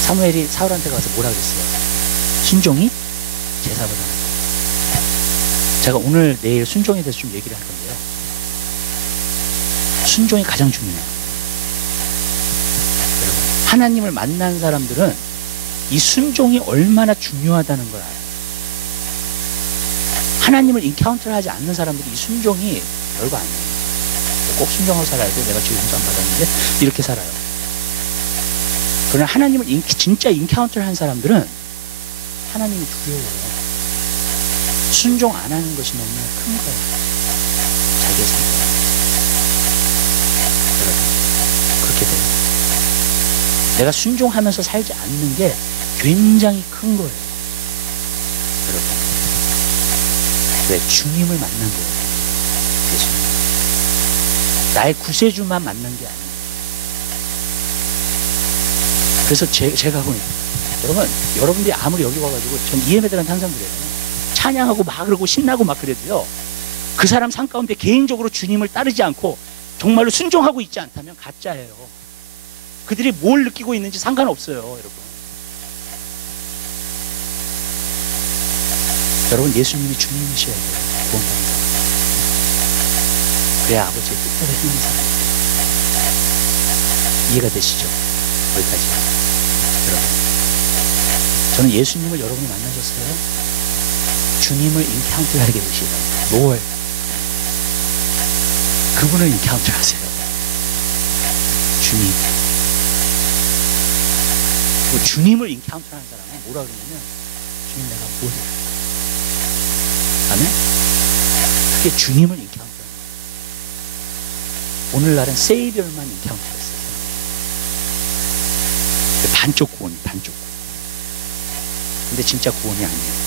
사무엘이 사울한테 가서 뭐라 그랬어요? 순종이 제사보다 낫다. 제가 오늘 내일 순종에 대해서 좀 얘기를 할 건데요. 순종이 가장 중요해요. 여러분, 하나님을 만난 사람들은 이 순종이 얼마나 중요하다는 걸 알아요. 하나님을 인카운트를 하지 않는 사람들이 이 순종이 별거 아니에요. 꼭 순종하고 살아야 돼. 내가 죄 용서 안 받았는데 이렇게 살아요. 그러나 하나님을 진짜 인카운트를 한 사람들은 하나님이 두려워요. 순종 안 하는 것이 너무나 큰 거예요. 자기의 삶. 여러분, 그렇게 돼요. 내가 순종하면서 살지 않는 게 굉장히 큰 거예요. 여러분, 왜? 주님을 만난 거예요. 예수님. 나의 구세주만 만난 게 아니에요. 그래서 제가 보니 여러분, 여러분들이 아무리 여기 와가지고 전 EM들한테 항상 그래요. 찬양하고 막 그러고 신나고 막 그래도요, 그 사람 삶 가운데 개인적으로 주님을 따르지 않고 정말로 순종하고 있지 않다면 가짜예요. 그들이 뭘 느끼고 있는지 상관없어요. 여러분 예수님이 주님이셔야 돼요. 구원받는 사람. 그래야 아버지의 뜻대로 행하는 사람. 이해가 되시죠? 거기까지요. 여러분, 저는 예수님을 여러분이 만나셨어요? 주님을 인카운트하게 되시다. 롤. 그분을 인카운트하세요. 주님. 그 주님을 인카운트하는 사람은 뭐라 그러냐면, 주님 내가 뭘 해야 할까? 아멘? 그게 주님을 인카운트하는 거예요. 오늘날은 세이비얼만 인카운트했어요. 반쪽 구원이 반쪽 구원. 근데 진짜 구원이 아니에요.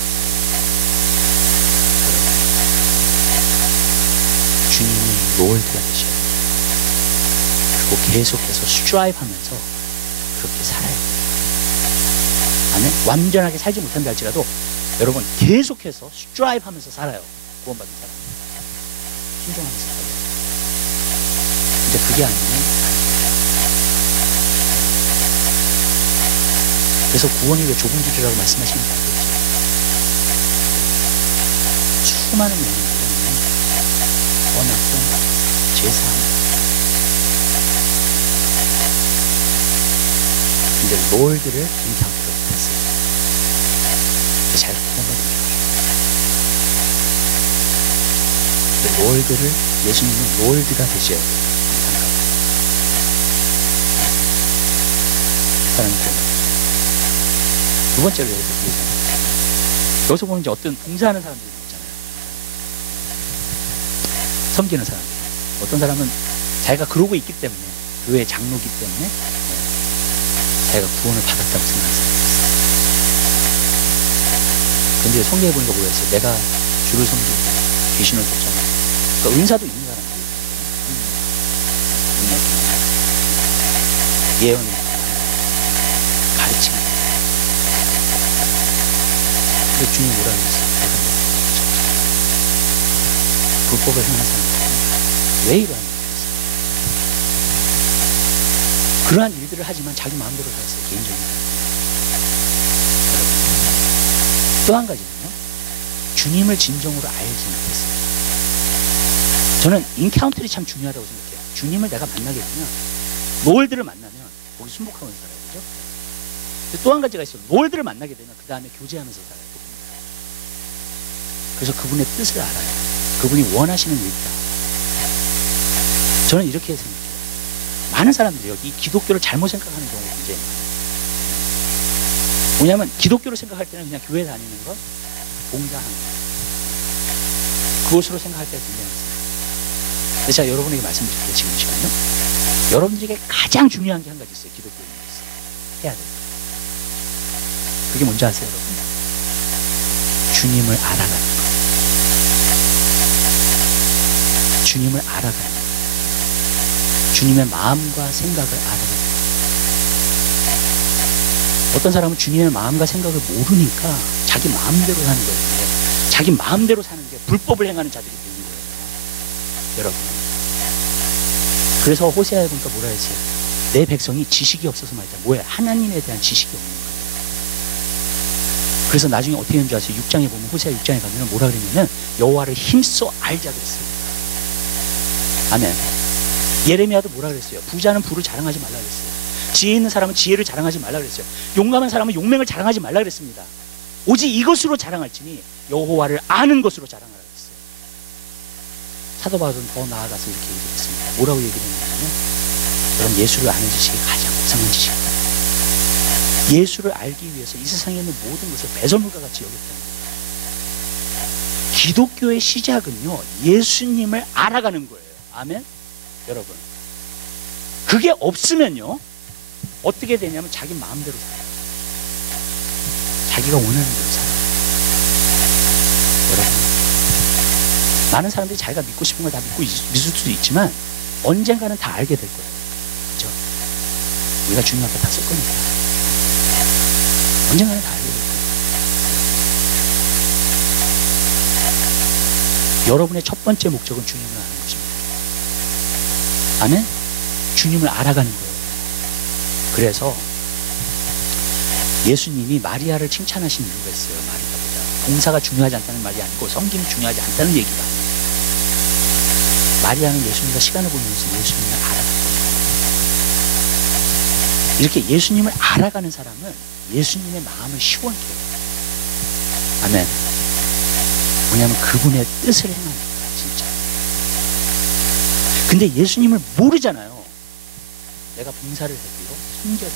주님이 롤드가 되셔야 돼요. 그리고 계속해서 스트라이브 하면서 그렇게 살아야 돼요. 아멘? 완전하게 살지 못한다 할지라도 여러분 계속해서 스트라이브 하면서 살아요. 구원받은 사람. 순종하면서 살아요. 근데 그게 아니면 그래서 구원이 왜 좁은 길이라고 말씀하시는지 알겠죠? 수많은 영혼들은 언약권, 제사함. 근데 롤드를 인카운트를 못했어요. 잘 구원받은 거죠. 롤드를, 예수님은 롤드가 되셔야 돼요. 사랑이 구원받은. 두 번째로 여기서 보잖아요. 여기서 보면 이제 어떤 봉사하는 사람들이 있잖아요. 섬기는 사람들. 어떤 사람은 자기가 그러고 있기 때문에, 교회 장로기 때문에 자기가 구원을 받았다고 생각하는 사람이 있어요. 근데 성경에 보니까 뭐였어요? 내가 주를 섬기고 귀신을 쫓아내고, 그러니까 은사도 있는 사람들이 있어요. 예언, 가르치는. 근데 주님 뭐라 그랬어요? 불법을 행하는 사람들 왜 이러한 일을 했어요? 그러한 일들을 하지만 자기 마음대로 살았어요. 개인적인 삶. 또 한 가지는요, 주님을 진정으로 알지 못했어요. 저는 인카운트리 참 중요하다고 생각해요. 주님을 내가 만나게 되면, 롤들을 만나면 거기 순복하면서 살아요. 그죠? 또 한 가지가 있어요. 롤들을 만나게 되면 그 다음에 교제하면서 살아요. 그래서 그분의 뜻을 알아요. 그분이 원하시는 일이다. 저는 이렇게 생각해요. 많은 사람들이 이 기독교를 잘못 생각하는 경우가 굉장히 많아요. 뭐냐면 기독교를 생각할 때는 그냥 교회 다니는 것, 봉사하는 것, 그것으로 생각할 때가 굉장히 많습니다. 근데 제가 여러분에게 말씀드릴게요. 지금 이 시간요. 여러분들에게 가장 중요한 게 한 가지 있어요. 기독교인으로서 해야 돼요. 그게 뭔지 아세요, 여러분? 주님을 알아가는 것. 주님을 알아가는 것. 주님의 마음과 생각을 알아가는 것. 어떤 사람은 주님의 마음과 생각을 모르니까 자기 마음대로 사는 거예요. 자기 마음대로 사는 게 불법을 행하는 자들이 되는 거예요. 여러분. 그래서 호세아에 보니까 뭐라 했어요? 내 백성이 지식이 없어서 말이다. 뭐야? 하나님에 대한 지식이 없는 거예요. 그래서 나중에 어떻게 되는 줄 아세요? 6장에 보면 호세아 6장에 가면 뭐라 그러냐면 여호와를 힘써 알자 그랬어요. 아멘. 예레미야도 뭐라 그랬어요? 부자는 부를 자랑하지 말라 그랬어요. 지혜 있는 사람은 지혜를 자랑하지 말라 그랬어요. 용감한 사람은 용맹을 자랑하지 말라 그랬습니다. 오직 이것으로 자랑할지니 여호와를 아는 것으로 자랑하라 그랬어요. 사도 바울은 더 나아가서 이렇게 얘기했습니다. 뭐라고 얘기를 했냐면 여러분 예수를 아는 지식이 가장 고상한 지식입니다. 예수를 알기 위해서 이 세상에 있는 모든 것을 배설물과 같이 여겼다는 거예요. 기독교의 시작은요 예수님을 알아가는 거예요. 아멘. 여러분 그게 없으면요 어떻게 되냐면 자기 마음대로 살아요. 자기가 원하는 대로 살아요. 여러분 많은 사람들이 자기가 믿고 싶은 걸 다 믿을 수도 있지만 언젠가는 다 알게 될 거예요. 그렇죠? 우리가 주님 앞에 다 쓸 거니까 언젠가는 다 알게 될 거예요. 여러분의 첫 번째 목적은 주님을 아는 것입니다. 아멘? 주님을 알아가는 거예요. 그래서 예수님이 마리아를 칭찬하신 이유가 있어요. 마리아보다 봉사가 중요하지 않다는 말이 아니고 섬김이 중요하지 않다는 얘기가 아니에요. 마리아는 예수님과 시간을 보내면서 예수님을 알아갔거든요. 이렇게 예수님을 알아가는 사람은 예수님의 마음을 시원케 해요. 아멘. 뭐냐면 그분의 뜻을 행하는 거야 진짜. 근데 예수님을 모르잖아요. 내가 봉사를 해도요 섬겨도요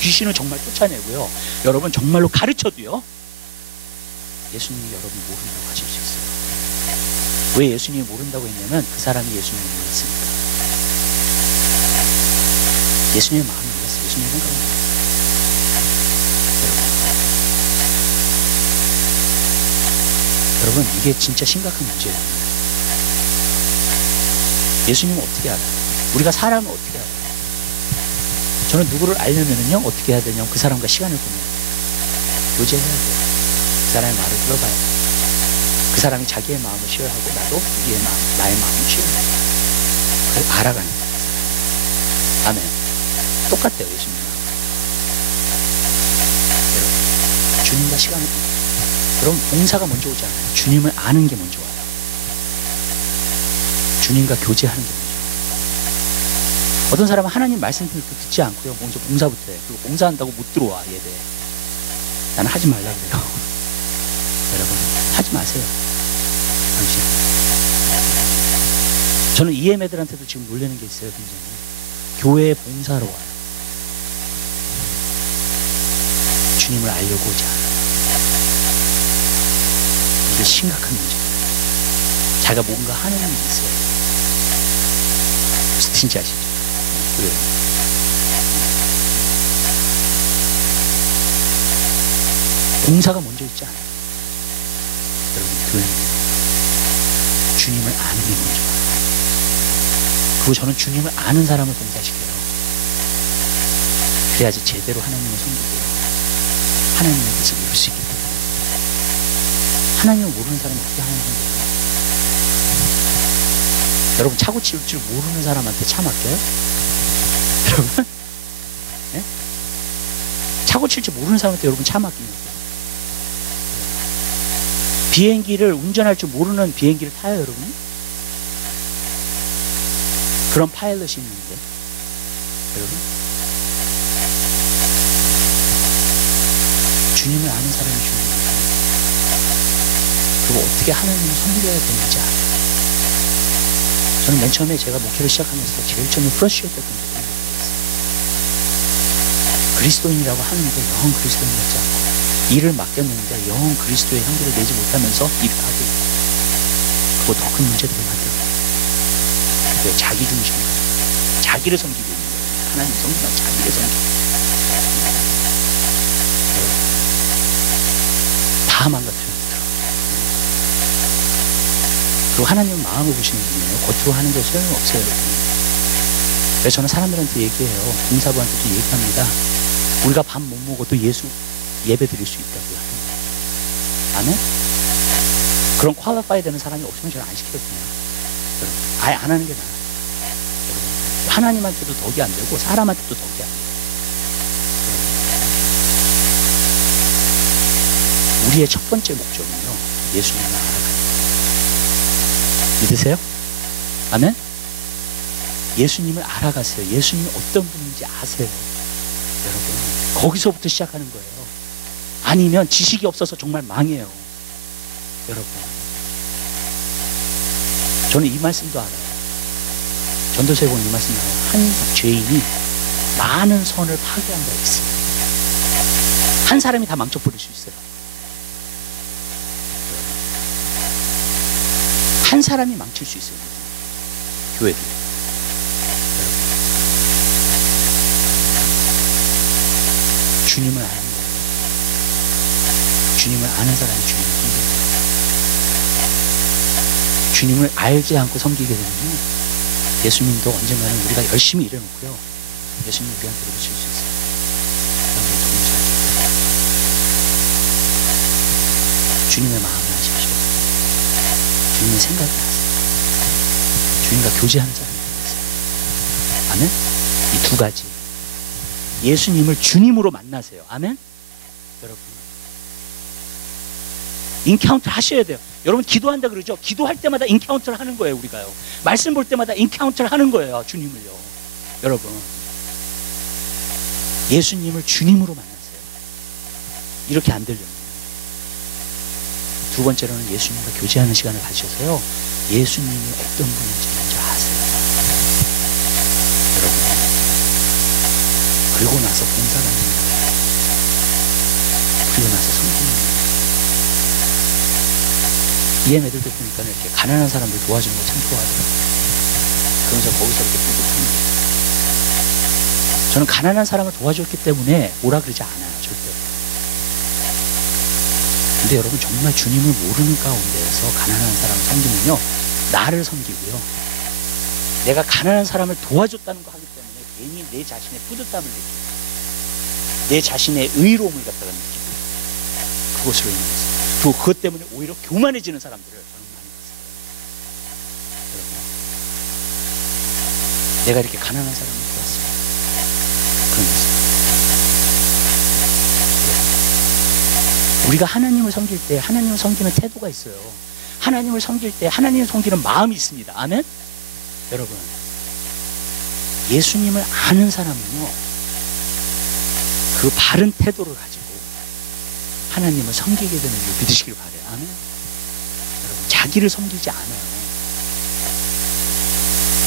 귀신을 정말 쫓아내고요 여러분 정말로 가르쳐도요 예수님이 여러분 모른다고 하실 수 있어요. 왜 예수님이 모른다고 했냐면 그 사람이 예수님을 몰랐으니까. 예수님의 마음을 몰랐어요. 예수님의 생각을 몰랐어요. 여러분 이게 진짜 심각한 문제예요. 예수님은 어떻게 알아요? 우리가 사람을 어떻게 알아요? 저는 누구를 알려면은요 어떻게 해야 되냐면 그 사람과 시간을 보내야 돼요. 교제해야 돼요. 그 사람의 말을 들어봐야 돼요. 그 사람이 자기의 마음을 시어하고 나도 우리의 마음, 나의 마음을 시어해야 돼요. 그걸 알아가는 거예요. 아멘. 똑같아요 예수님. 여러분 주님과 시간을 보내요. 그럼 봉사가 먼저 오지 않아요. 주님을 아는 게 먼저 와요. 주님과 교제하는 게 먼저 와요. 어떤 사람은 하나님 말씀 듣지 않고요 먼저 봉사부터 해. 그리고 봉사한다고 못 들어와 예배. 나는 하지 말라 그래요. 여러분 하지 마세요. 당신. 저는 EM애들한테도 지금 놀라는 게 있어요. 굉장히. 교회에 봉사로 와요. 주님을 알려고 오지 않아요. 이게 심각한 문제예요. 자기가 뭔가 하는 일이 있어요. 무슨 뜻인지 아시죠? 그래요. 봉사가 먼저 있지 않아요. 여러분 교회는 주님을 아는 게 먼저 와요. 그리고 저는 주님을 아는 사람을 봉사시켜요. 그래야지 제대로 하나님을 섬기고요 하나님의 뜻을 이룰 수 있기 때문에. 하나님을 모르는 사람이 어떻게 하나님을 섬겨요? 여러분 차고 치울 줄 모르는 사람한테 차 맡겨요? 여러분? 네? 차고 칠 줄 모르는 사람한테 여러분 차 맡깁니까? 비행기를 운전할 줄 모르는 비행기를 타요 여러분? 그런 파일럿이 있는데 여러분 주님을 아는 사람이 중요합니다. 그리고 어떻게 하나님을 섬겨야 되는지 알아요. 저는 맨 처음에 제가 목회를 시작하면서 제일 처음에 프러쉬했던 게 그리스도인이라고 하는데 영 그리스도인 같지 않고 일을 맡겼는데 영 그리스도의 향기를 내지 못하면서 일을 하고 있고 그거 더 큰 문제들을 만들어요. 왜? 자기 중심이에요. 자기를 섬기고 있는 거예요. 하나님 섬기면 자기를 섬기고 다 망가뜨립니다. 그리고 하나님은 마음을 보시는 분이에요. 겉으로 하는 게 소용없어요. 그래서 저는 사람들한테 얘기해요. 봉사부한테도 얘기합니다. 우리가 밥 못 먹어도 예수 예배 드릴 수 있다고요. 아멘? 그런 퀄리파이 되는 사람이 없으면 저는 안 시키거든요. 여러분, 아예 안 하는 게 나아요. 여러분, 하나님한테도 덕이 안 되고 사람한테도 덕이 안 돼요. 우리의 첫 번째 목적은요, 예수님을 알아가는 거예요. 믿으세요? 아멘? 예수님을 알아가세요. 예수님이 어떤 분인지 아세요. 여러분, 거기서부터 시작하는 거예요. 아니면 지식이 없어서 정말 망해요. 여러분, 저는 이 말씀도 알아요. 전도서에 보면 이 말씀 나와요. 한 죄인이 많은 선을 파괴한 바 있어요. 한 사람이 다 망쳐버릴 수 있어요. 한 사람이 망칠 수 있어요. 교회들. 주님을 아는 거예요. 주님을 아는 사람이 주님을 섬기는 거예요. 주님을 알지 않고 섬기게 되면요, 예수님도 언젠가는 우리가 열심히 일해놓고요, 예수님 우리한테 그러실 수 있어요. 주님의 마음을 아십시오. 주님의 생각을 하세요. 주님과 교제하는 사람이 되세요. 아멘? 이 두 가지. 예수님을 주님으로 만나세요. 아멘? 여러분, 인카운트 하셔야 돼요. 여러분, 기도한다 그러죠? 기도할 때마다 인카운트를 하는 거예요. 우리가요, 말씀 볼 때마다 인카운트를 하는 거예요. 주님을요. 여러분, 예수님을 주님으로 만나세요. 이렇게 안 되려면. 두 번째로는 예수님과 교제하는 시간을 가지셔서요, 예수님이 어떤 분인지 먼저 아세요. 여러분, 그리고 나서 봉사가 있는 거예요. 그리고 나서 섬기는 거예요. EM 애들도 보니까 이렇게 가난한 사람들 도와주는 거 참 좋아하더라고요. 그러면서 거기서 이렇게 뿌듯합니다. 저는 가난한 사람을 도와줬기 때문에 뭐라 그러지 않아요. 절대. 근데 여러분, 정말 주님을 모르는 가운데에서 가난한 사람을 섬기면요, 나를 섬기고요, 내가 가난한 사람을 도와줬다는 거 하기 때문에 괜히 내 자신의 뿌듯함을 느끼고 내 자신의 의로움을 갖다가 느끼고 그것으로 인해서, 그리고 그것 때문에 오히려 교만해지는 사람들을 저는 많이 봤어요. 여러분, 내가 이렇게 가난한 사람을 도왔습니다. 그러면서 우리가 하나님을 섬길 때 하나님을 섬기는 태도가 있어요. 하나님을 섬길 때 하나님을 섬기는 마음이 있습니다. 아멘? 여러분, 예수님을 아는 사람은요, 그 바른 태도를 가지고 하나님을 섬기게 되는 줄 믿으시길 바라요. 아멘? 여러분, 자기를 섬기지 않아요.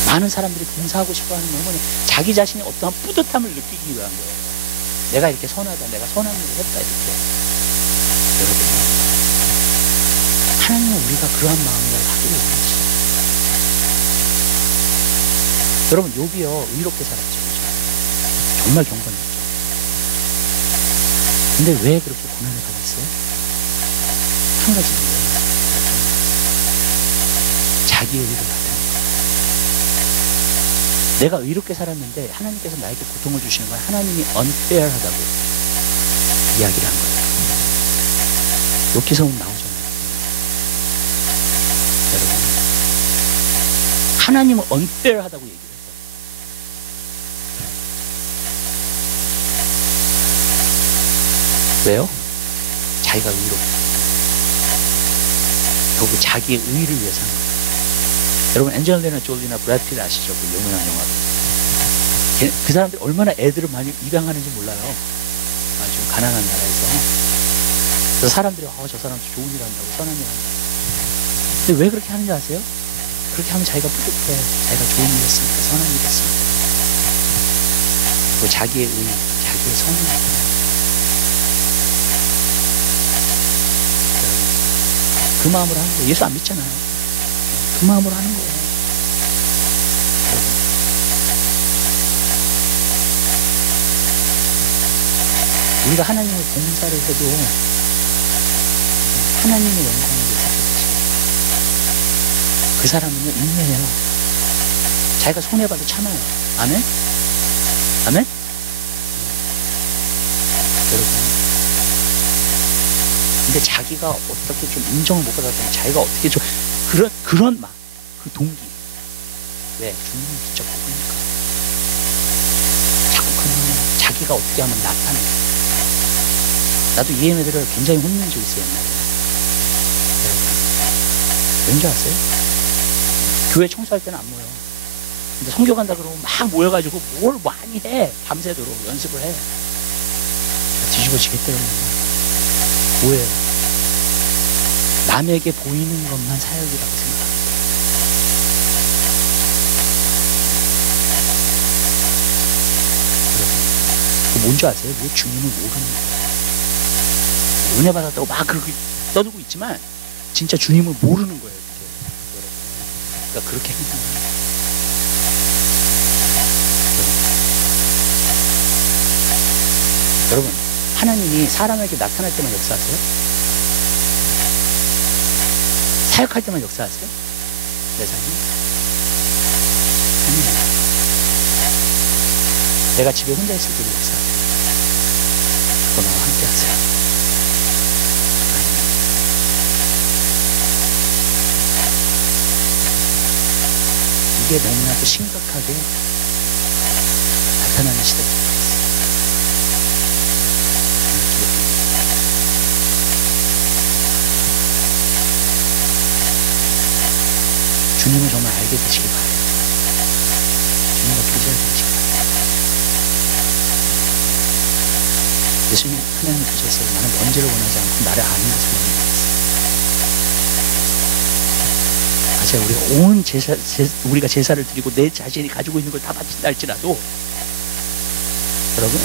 많은 사람들이 봉사하고 싶어하는 건 뭐냐, 자기 자신이 어떠한 뿌듯함을 느끼기 위한 거예요. 내가 이렇게 선하다, 내가 선한 일을 했다, 이렇게. 여러분, 하나님은 우리가 그러한 마음을 하기를 원하시죠. 여러분, 욥이요, 의롭게 살았죠. 그렇죠? 정말 경건했죠. 근데 왜 그렇게 고난을 받았어요? 한 가지예요. 자기의 의를 나타낸 거예요. 내가 의롭게 살았는데 하나님께서 나에게 고통을 주시는 건 하나님이 unfair하다고 이야기를 한 거예요. 욥기서 보면 나오잖아요. 여러분, 하나님은 unfair하다고 얘기를 했어요. 왜요? 자기가 의롭고 결국 자기의 의를 위해서 한 거예요. 여러분, 엔젤리나 졸리나 브래드 피트 아시죠? 그 유명한 영화들. 그 사람들이 얼마나 애들을 많이 입양하는지 몰라요. 아주 가난한 나라에서. 그래서 사람들이 저 사람 좋은 일 한다고, 선한 일 한다고. 근데 왜 그렇게 하는지 아세요? 그렇게 하면 자기가 뿌듯해. 자기가 좋은 일 했으니까, 선한 일 했으니까. 그리고 자기의 의, 자기의 선을 나타내요. 그 마음으로 하는 거예요. 예수 안 믿잖아요. 그 마음으로 하는 거예요. 우리가 하나님을 봉사를 해도 하나님의 영광을 위해서 하는 것이에요. 그 사람은요, 인내해요. 자기가 손해봐도 참아요. 아멘? 아멘? 여러분, 근데 자기가 어떻게 좀 인정을 못 받았다면 자기가 어떻게 좀 그런 막 그 동기, 왜? 주님이 직접 보니까 자꾸 그러면 자기가 어떻게 하면 나타내. 나도 이 애들을 굉장히 혼낸 적 있어요, 옛날에. 여러분, 왠지 아세요? 교회 청소할 때는 안 모여. 근데 성교 간다 그러면 막 모여가지고 뭘 많이 해. 밤새도록 연습을 해. 뒤집어지겠더라고요. 뭐예요? 남에게 보이는 것만 사역이라고 생각합니다. 여러분, 그 뭔지 아세요? 왜 주님을 모르는 거예요? 은혜 받았다고 막 그렇게 떠들고 있지만 진짜 주님을 모르는 거예요. 그게. 여러분, 그러니까 그렇게 행동하는 거예요. 여러분, 하나님이 사람에게 나타날 때만 역사하세요? 사역할 때만 역사하세요? 세상에? 아니에요. 내가 집에 혼자 있을 때도 역사하세요. 그거 나와 함께 하세요. 이게 너무나도 심각하게 나타나는 시대가 있어요. 주님을 정말 알게 되시기 바래요. 주님과 교제하게 되시기 바래요. 예수님 하나님 보셨어요. 나는 번제를 원하지 않고 나를 아는 것을 원합니다. 맞아요. 우리가 제사를 드리고 내 자신이 가지고 있는 걸 다 바친다 할지라도 여러분,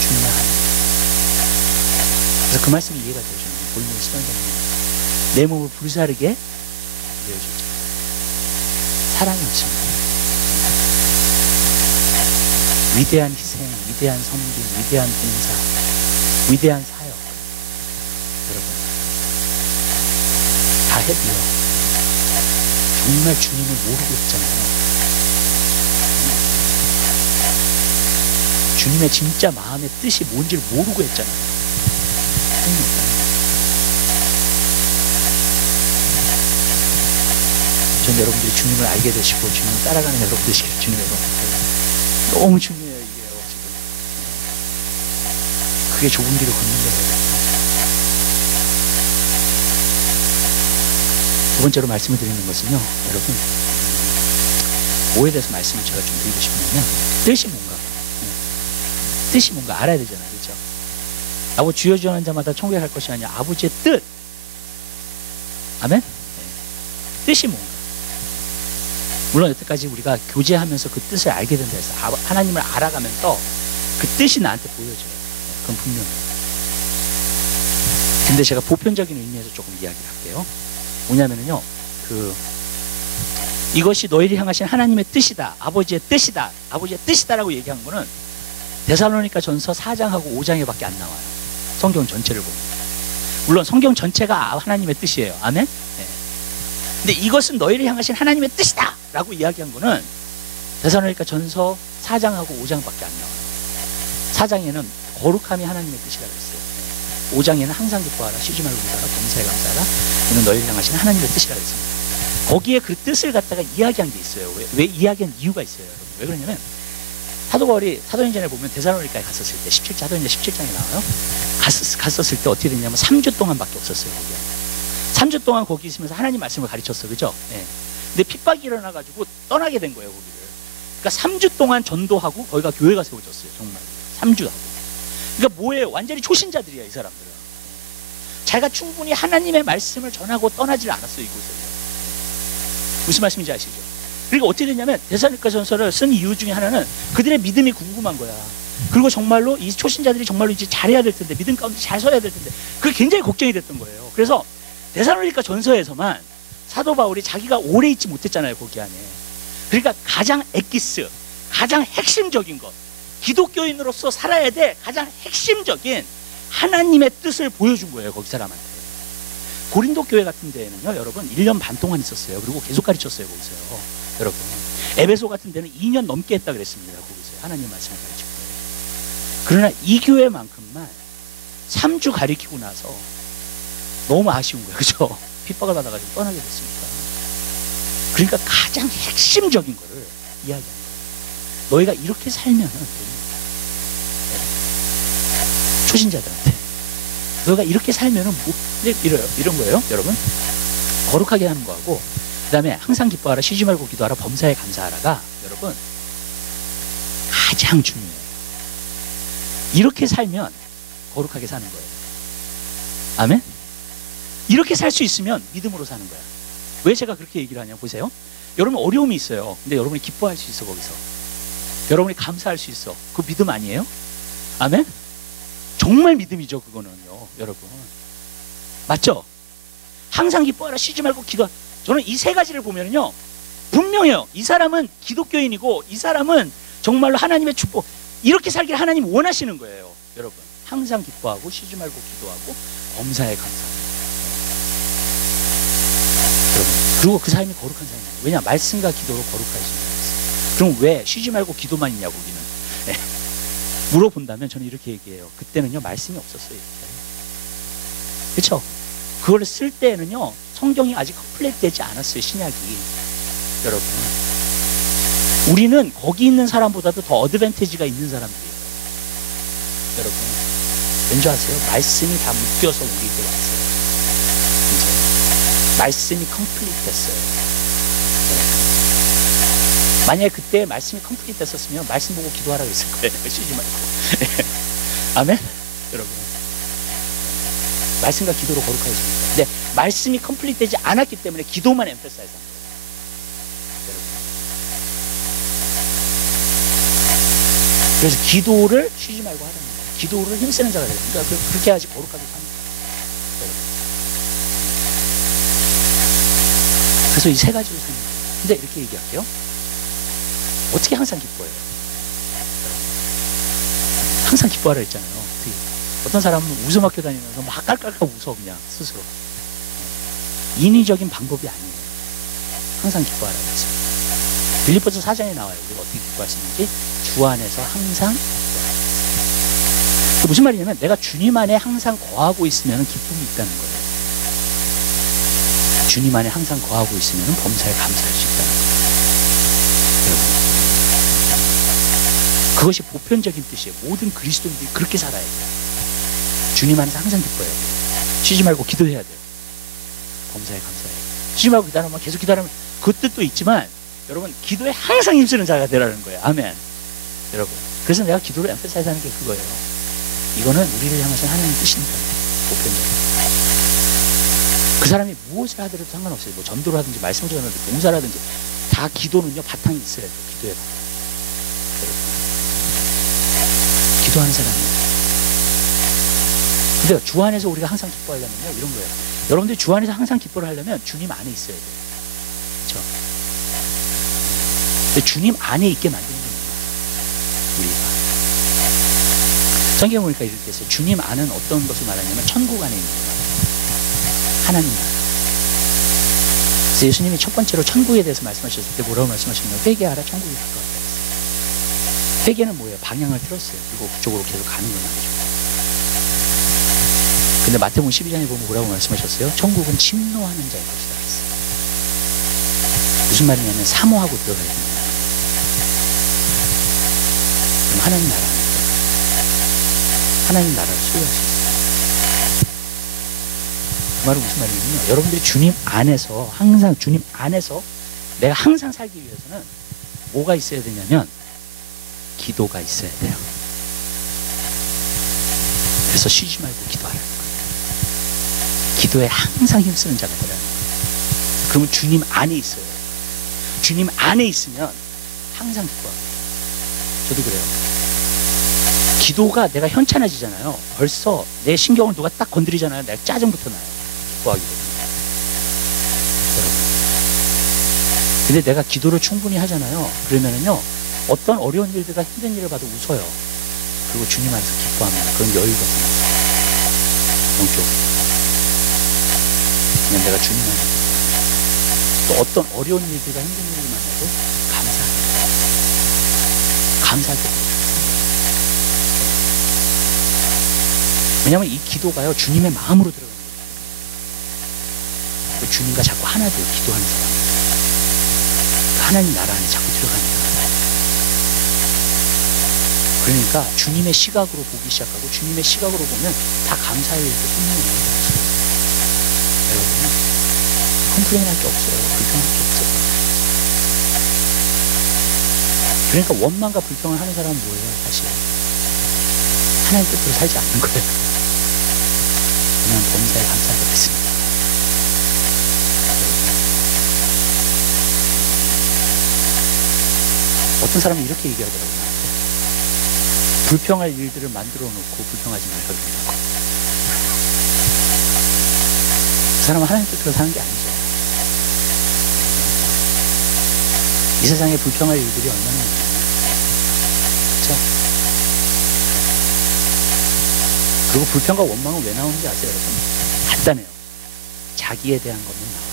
주님을 아는. 그래서 그 말씀이 이해가 되죠. 본인의 시간적인 내 몸을 불사르게 되어주죠. 사랑이 없습니다. 위대한 희생, 위대한 섬김, 위대한 봉사, 위대한 사역, 여러분 다 해도요 정말 주님을 모르고 있잖아요. 주님의 진짜 마음의 뜻이 뭔지를 모르고 했잖아요. 전 여러분들이 주님을 알게 되시고 주님을 따라가는 여러분 되시길 주님 여러분 너무 중요해요. 이게요 지금 그게 좁은 길을 걷는 거예요. 두 번째로 말씀을 드리는 것은요, 여러분 뭐에 대해서 말씀을 제가 좀 드리고 싶으냐면 뜻이 뭔가, 뜻이 뭔가 알아야 되잖아요. 그렇죠? 아버지 주여 주여 하는 자마다 천국에 갈 것이 아니라 아버지의 뜻. 아멘? 뜻이 뭔가. 물론 여태까지 우리가 교제하면서 그 뜻을 알게 된다 해서 하나님을 알아가면서 그 뜻이 나한테 보여져요. 그건 분명해요. 근데 제가 보편적인 의미에서 조금 이야기를 할게요. 뭐냐면요, 이것이 너희를 향하신 하나님의 뜻이다, 아버지의 뜻이다, 아버지의 뜻이다라고 얘기한 거는 데살로니가 전서 4장하고 5장에 밖에 안 나와요. 성경 전체를 보면. 물론 성경 전체가 하나님의 뜻이에요. 아멘? 네. 근데 이것은 너희를 향하신 하나님의 뜻이다 라고 이야기한 거는 데살로니가 전서 4장하고 5장밖에 안 나와요. 4장에는 거룩함이 하나님의 뜻이라고 했어요. 5장에는 항상 기뻐하라, 쉬지 말고 기도하라, 범사에 감사하라, 이는 너희를 향하신 하나님의 뜻이라고 했습니다. 거기에 그 뜻을 갖다가 이야기한 게 있어요. 왜 이야기한 이유가 있어요, 여러분. 왜 그러냐면 사도 바울이 사도행전에 보면 데살로니가에 갔었을 때 17장, 사도행전 17장에 나와요. 갔었을 때 어떻게 됐냐면 3주 동안밖에 없었어요. 거기에 3주 동안 거기 있으면서 하나님 말씀을 가르쳤어, 그죠? 예. 근데 핍박이 일어나가지고 떠나게 된 거예요, 거기를. 그러니까 3주 동안 전도하고 거기가 교회가 세워졌어요, 정말. 3주 하고. 그러니까 뭐예요? 완전히 초신자들이야, 이 사람들은. 자기가 충분히 하나님의 말씀을 전하고 떠나질 않았어요, 이곳에요. 무슨 말씀인지 아시죠? 그리고 어떻게 됐냐면 데살로니가 전서를 쓴 이유 중에 하나는 그들의 믿음이 궁금한 거야. 그리고 정말로 이 초신자들이 정말로 이제 잘해야 될 텐데, 믿음 가운데 잘 서야 될 텐데, 그게 굉장히 걱정이 됐던 거예요. 그래서 데살로니가 전서에서만 사도 바울이 자기가 오래 있지 못했잖아요, 거기 안에. 그러니까 가장 엑기스, 가장 핵심적인 것, 기독교인으로서 살아야 될 가장 핵심적인 하나님의 뜻을 보여준 거예요, 거기 사람한테. 고린도 교회 같은 데에는요, 여러분 1년 반 동안 있었어요. 그리고 계속 가르쳤어요, 거기서요. 여러분 에베소 같은 데는 2년 넘게 했다 그랬습니다, 거기서 하나님 말씀을 가르칠 때. 그러나 이 교회만큼만 3주 가리키고 나서 너무 아쉬운 거예요. 그죠? 핍박을 받아가지고 떠나게 됐습니다. 그러니까 가장 핵심적인 거를 이야기하는 거예요. 너희가 이렇게 살면은 초신자들한테 너희가 이렇게 살면은 뭐 이런 거예요. 여러분, 거룩하게 하는 거하고 그 다음에 항상 기뻐하라, 쉬지 말고 기도하라, 범사에 감사하라가 여러분 가장 중요해요. 이렇게 살면 거룩하게 사는 거예요. 아멘? 이렇게 살 수 있으면 믿음으로 사는 거야. 왜 제가 그렇게 얘기를 하냐 보세요. 여러분 어려움이 있어요. 근데 여러분이 기뻐할 수 있어. 거기서 여러분이 감사할 수 있어. 그거 믿음 아니에요? 아멘? 정말 믿음이죠. 그거는요 여러분. 맞죠? 항상 기뻐하라, 쉬지 말고 기도하라. 저는 이 세 가지를 보면요 분명해요. 이 사람은 기독교인이고 이 사람은 정말로 하나님의 축복, 이렇게 살기를 하나님 원하시는 거예요. 여러분 항상 기뻐하고 쉬지 말고 기도하고 범사에 감사하고. 여러분 그리고 그 삶이 거룩한 삶이에요. 왜냐? 말씀과 기도로 거룩하시는 거예요. 그럼 왜 쉬지 말고 기도만 있냐고 우리는. 네. 물어본다면 저는 이렇게 얘기해요. 그때는요 말씀이 없었어요. 그렇죠? 그걸 쓸 때는요 성경이 아직 컴플레이트 되지 않았어요. 신약이. 여러분 우리는 거기 있는 사람보다도 더 어드밴티지가 있는 사람들이에요. 여러분 왠지 아세요? 말씀이 다 묶여서 우리에게 왔어요. 이제 말씀이 컴플리트 됐어요. 만약에 그때 말씀이 컴플리트 됐었으면 말씀 보고 기도하라고 했을 거예요. 쉬지 말고. 아멘? 여러분 말씀과 기도로 거룩하십니다. 근데 말씀이 컴플리트 되지 않았기 때문에 기도만 엠패사이즈 한 거예요. 여러분 그래서 기도를 쉬지 말고 하라는 거예요. 기도를 힘쓰는 자가 됩니다. 그러니까 그렇게 해야지 거룩하게 삽니다. 그래서 이 세 가지로 사는 거예요. 근데 이렇게 얘기할게요. 어떻게 항상 기뻐해요? 항상 기뻐하라 했잖아요. 어떤 사람은 웃음 학교 다니면서 막 깔깔깔 웃어 그냥 스스로. 인위적인 방법이 아니에요. 항상 기뻐하라고 했습니다. 빌립보서 4장에 나와요. 우리가 어떻게 기뻐할 수 있는지. 주 안에서 항상 기뻐하라. 무슨 말이냐면 내가 주님 안에 항상 거하고 있으면 기쁨이 있다는 거예요. 주님 안에 항상 거하고 있으면 범사에 감사할 수 있다는 거예요. 여러분 그것이 보편적인 뜻이에요. 모든 그리스도인들이 그렇게 살아야 돼요. 주님 안에서 항상 기뻐해야 돼요. 쉬지 말고 기도해야 돼요. 범사에 감사해야 돼요. 쉬지 말고 기도하면 계속 기도하면 그 뜻도 있지만 여러분 기도에 항상 힘쓰는 자가 되라는 거예요. 아멘. 여러분 그래서 내가 기도를 엠패사이즈 하는 게 그거예요. 이거는 우리를 향하신 하나님의 뜻이니까 보편적으로. 그 사람이 무엇을 하더라도 상관없어요. 뭐 전도를 하든지 말씀을 전하든지 봉사라든지 다 기도는요 바탕이 있어야 돼요. 기도에 바탕. 기도하는 사람이에요. 근데 주 안에서 우리가 항상 기뻐하려면요 이런 거예요. 여러분들이 주 안에서 항상 기뻐를 하려면 주님 안에 있어야 돼요. 그렇죠? 근데 주님 안에 있게 만드는 겁니다. 우리가 성경 보니까 이렇게 했어요. 주님 안은 어떤 것을 말하냐면 천국 안에 있는 거 말해요. 하나님 나라. 그래서 예수님이 첫 번째로 천국에 대해서 말씀하셨을 때 뭐라고 말씀하셨냐면 회개하라, 천국이 가까웠다. 회개는 뭐예요? 방향을 틀었어요. 그리고 그쪽으로 계속 가는 건 아니죠. 근데 마태복음 12장에 보면 뭐라고 말씀하셨어요? 천국은 침노하는 자의 것이다 그랬어요. 무슨 말이냐면 사모하고 들어가야 됩니다. 그럼 하나님 나라 안에 하나님 나라를 소유할 수 있어요. 그 말은 무슨 말이냐면요. 여러분들이 주님 안에서 항상 주님 안에서 내가 항상 살기 위해서는 뭐가 있어야 되냐면 기도가 있어야 돼요. 그래서 쉬지 말고 기도하라는 거예요. 기도에 항상 힘쓰는 자가 되라는 거예요. 그러면 주님 안에 있어요. 주님 안에 있으면 항상 기뻐합니다. 저도 그래요. 기도가 내가 현찬해지잖아요. 벌써 내 신경을 누가 딱 건드리잖아요. 내가 짜증부터 나요. 기뻐하게 됩니다. 여러분. 근데 내가 기도를 충분히 하잖아요. 그러면은요. 어떤 어려운 일들과 힘든 일을 봐도 웃어요. 그리고 주님 안에서 기뻐하면 그런 여유가 생겨요. 영적으로. 그냥 내가 주님 안에 또 어떤 어려운 일들과 힘든 일을 만나도 감사할 때 왜냐하면 이 기도가요 주님의 마음으로 들어가는 거예요. 주님과 자꾸 하나 돼요. 기도하는 사람. 하나님 나라 안에 자꾸 들어가니까. 그러니까 주님의 시각으로 보기 시작하고 주님의 시각으로 보면 다 감사의 일도 뿐이에요. 여러분 컴플레인할 게 없어요. 불평할 게 없어요. 그러니까 원망과 불평을 하는 사람은 뭐예요? 사실 하나님 뜻대로 살지 않는 거예요. 그냥 범사에 감사하게 됐습니다. 어떤 사람은 이렇게 얘기하더라고요. 나한테. 불평할 일들을 만들어 놓고 불평하지 말라 그런다고. 그 사람은 하나님 뜻대로 사는 게 아니죠. 이 세상에 불평할 일들이 얼마나 많아요. 그렇죠? 그리고 불평과 원망은 왜 나오는지 아세요, 여러분? 간단해요. 자기에 대한 것만 나와요.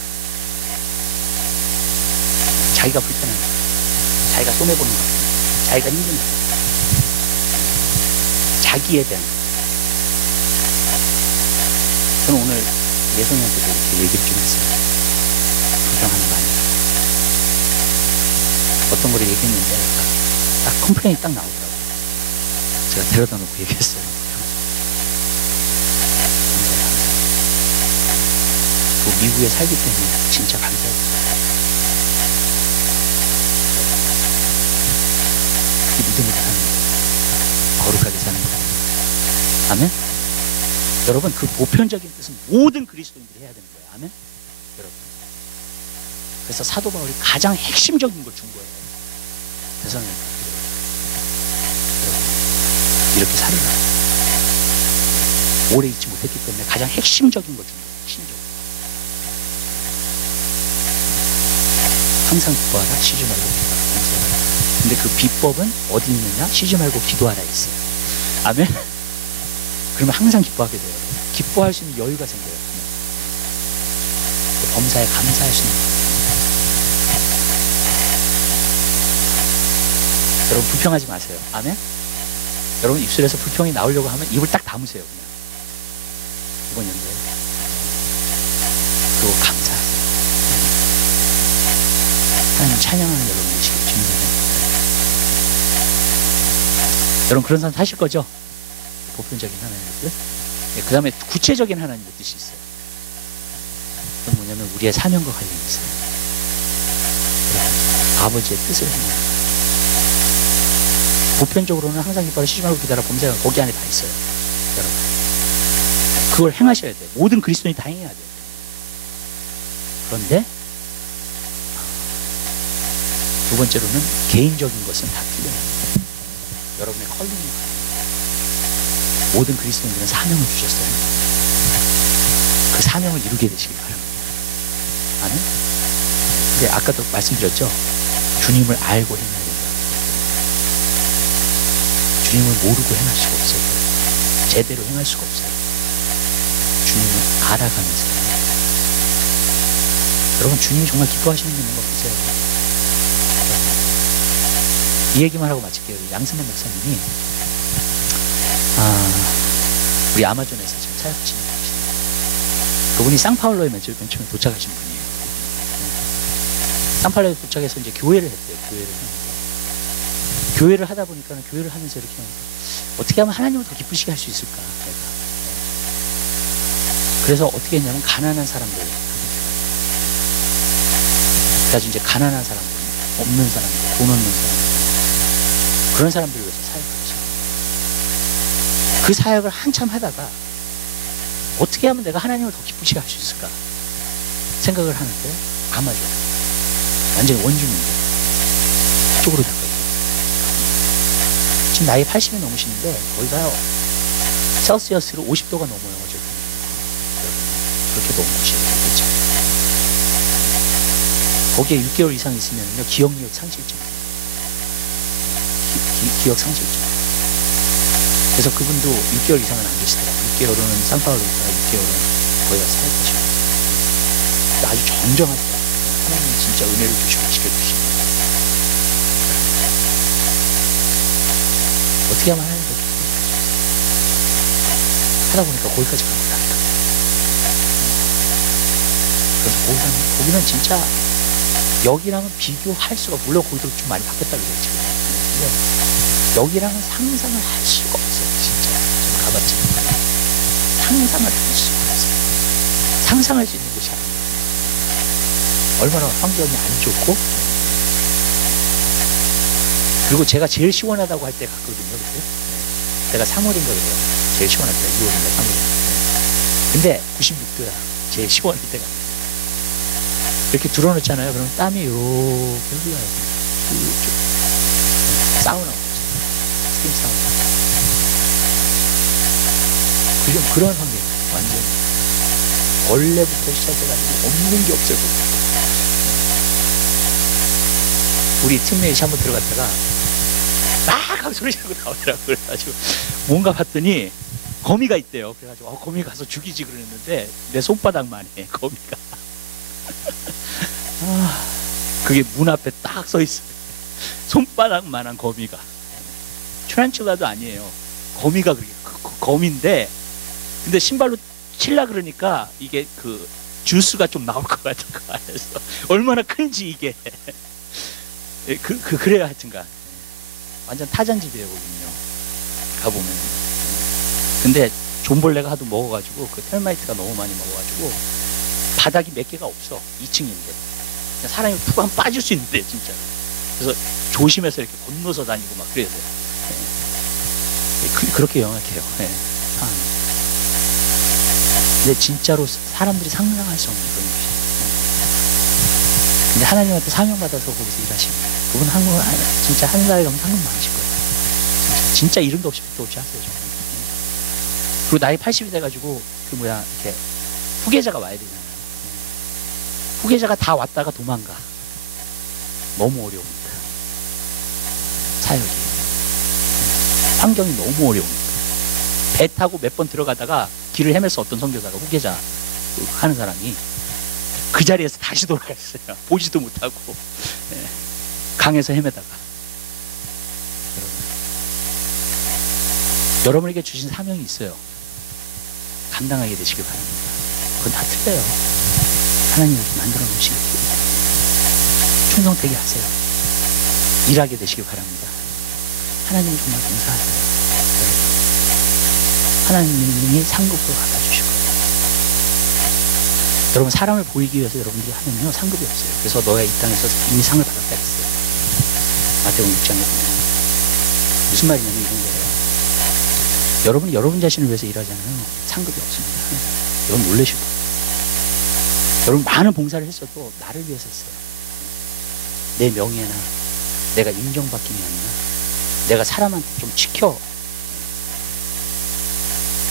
자기가 불편한 거, 자기가 손해보는 거, 자기가 힘든 거, 자기에 대한 거. 저는 오늘 예송이한테도 이렇게 얘기를 좀 했어요. 불평하는 거 아니야. 어떤 거를 얘기했는데 딱 컴플레인이 딱 나오더라고요. 제가 데려다 놓고 얘기했어요. 그 미국에 살기 때문에 진짜 감사했어요. 그게 믿음이 다하는 거예요. 거룩하게 사는 거예요. 아멘? 여러분 그 보편적인 뜻은 모든 그리스도인들이 해야 되는 거예요. 아멘? 여러분. 그래서 사도 바울이 가장 핵심적인 걸 준 거예요. 대성이니까. 이렇게 살으라. 오래 있지 못했기 때문에 가장 핵심적인 걸 준 거예요. 핵심적인. 항상 기뻐하라. 쉬지 말고 기도하라. 근데 그 비법은 어디 있느냐? 쉬지 말고 기도하라 있어요. 아멘? 그러면 항상 기뻐하게 돼요. 기뻐할 수 있는 여유가 생겨요. 그 범사에 감사할 수 있는 거예요. 여러분 불평하지 마세요. 아멘? 여러분 입술에서 불평이 나오려고 하면 입을 딱 다무세요. 그냥. 이번 연도에. 그리고 감사하세요. 하나님 찬양하는 여러분 되시길 주님의 여러분 그런 삶 사실 거죠? 보편적인 하나님의 뜻. 그 다음에 구체적인 하나님의 뜻이 있어요. 그건 뭐냐면 우리의 사명과 관련이 있어요. 아버지의 뜻을 행하는. 보편적으로는 항상 기뻐하라 쉬지 말고 기다라 범사가 거기 안에 다 있어요. 여러분 그걸 행하셔야 돼요. 모든 그리스도인이 다 행해야 돼요. 그런데 두 번째로는 개인적인 것은 다 필요해요. 여러분의 컬링이 모든 그리스도인들은 사명을 주셨어요. 그 사명을 이루게 되시길 바랍니다. 아멘? 근데 아까도 말씀드렸죠? 주님을 알고 행해야 된다. 주님을 모르고 행할 수가 없어요. 제대로 행할 수가 없어요. 주님을 알아가면서. 여러분 주님이 정말 기뻐하시는 게 있는 거 보세요. 이 얘기만 하고 마칠게요. 양승만 목사님이 우리 아마존에서 지금 사역 진행하시는 그분이 상파울로에 맨 처음에 도착하신 분이에요. 상파울로에 도착해서 이제 교회를 했대요. 교회를 했는데 교회를 하다 보니까 교회를 하면서 이렇게 어떻게 하면 하나님을 더 기쁘시게 할 수 있을까? 내가. 그래서 어떻게 했냐면 가난한 사람들 그래서 이제 가난한 사람들 없는 사람들 돈 없는 사람들 그런 사람들을 위해서 사역을 했어요. 그 사역을 한참 하다가 어떻게 하면 내가 하나님을 더 기쁘시게 할 수 있을까 생각을 하는데 아마존 완전히 원주민들 그쪽으로 갔거든요. 지금 나이 80이 넘으시는데 거기가 셀시어스로 50도가 넘어요. 어제 그렇게 더운 곳이에요. 그렇죠? 거기에 6개월 이상 있으면요 기억력 상실증 기억 상실증. 그래서 그분도 6개월 이상은 안 계시더라고요. 6개월은 상파울로 있다가 6개월은 거기가 사역하시고 아주 정정하더라고요. 하나님 진짜 은혜를 주시고 지켜주시고 어떻게 하면 하나님 하다 보니까 거기까지 간 거라니까. 그래서 거기는 진짜 여기랑은 비교할 수가, 물론 거기도 좀 많이 바뀌었다 그래요 지금. 근데 여기랑은 상상을 할 수가 없어요 진짜. 저는 가봤지만 상상을 할 수가 없어요. 상상할 수 있는 곳이 아니에요. 얼마나 환경이 안 좋고, 그리고 제가 제일 시원하다고 할 때 갔거든요 그때. 내가 3월인가 그래요. 제일 시원할 때 2월인가 3월인가. 근데 96도야 제일 시원할 때가. 이렇게 들어놓잖아요. 그럼 땀이 이렇게 흘러요. 사우나, 스팀 사우나. 그런 환경, 완전 벌레부터 시작해가지고 없는 게 없어요. 우리 팀메이트 한번 들어갔다가 막 하고 소리 지르고 나오더라고요. 그래가지고 뭔가 봤더니 거미가 있대요. 그래가지고 거미 가서 죽이지 그랬는데 내 손바닥만 해 거미가. 그게 문 앞에 딱 서 있어요. 손바닥만한 거미가. 트란출라도 아니에요. 거미가 그게 거미인데, 근데 신발로 칠라 그러니까 이게 그 주스가 좀 나올 것 같은 거 안에서. 얼마나 큰지 이게. 그래요 하여튼간. 완전 타잔집이에요 거기는요. 가보면. 근데 존벌레가 하도 먹어가지고 그 텔마이트가 너무 많이 먹어가지고 바닥이 몇 개가 없어. 2층인데. 사람이 푹 하면 빠질 수 있는데 진짜. 그래서 조심해서 이렇게 건너서 다니고 막 그래야 돼요. 그렇게 영악해요. 근데 진짜로 사람들이 상상할 수 없는 그런 곳이에요. 근데 하나님한테 사명받아서 거기서 일하시는 거예요. 그분 한국 진짜 한 달에 가면 상금 많으실 거예요. 진짜 이름도 없이 빛도 없이 하세요 정말. 그리고 나이 80이 돼가지고 이렇게 후계자가 와야 되잖아요. 후계자가 다 왔다가 도망가. 너무 어려우니까. 사역이. 환경이 너무 어려우니까. 배 타고 몇 번 들어가다가 길을 헤맸어. 어떤 선교사가, 후계자 하는 사람이 그 자리에서 다시 돌아갔어요. 보지도 못하고. 강에서 헤매다가. 여러분에게 주신 사명이 있어요. 감당하게 되시길 바랍니다. 그건 다 틀려요. 하나님이 만들어 놓으시기 때문에 충성되게 하세요. 일하게 되시길 바랍니다. 하나님이 정말 봉사하세요. 하나님이 상급으로 갚아주실 거예요. 여러분, 사람을 보이기 위해서 여러분들이 하면요 상급이 없어요. 그래서 너야 이 땅에서 이미 상을 받았다 했어요. 마태복음 6장에 보면. 무슨 말이냐면 이런 거예요. 여러분이 여러분 자신을 위해서 일하잖아요. 상급이 없습니다. 여러분 놀라실 거예요. 여러분 많은 봉사를 했어도 나를 위해서 했어요. 내 명예나 내가 인정받기이 아니라 내가 사람한테 좀 지켜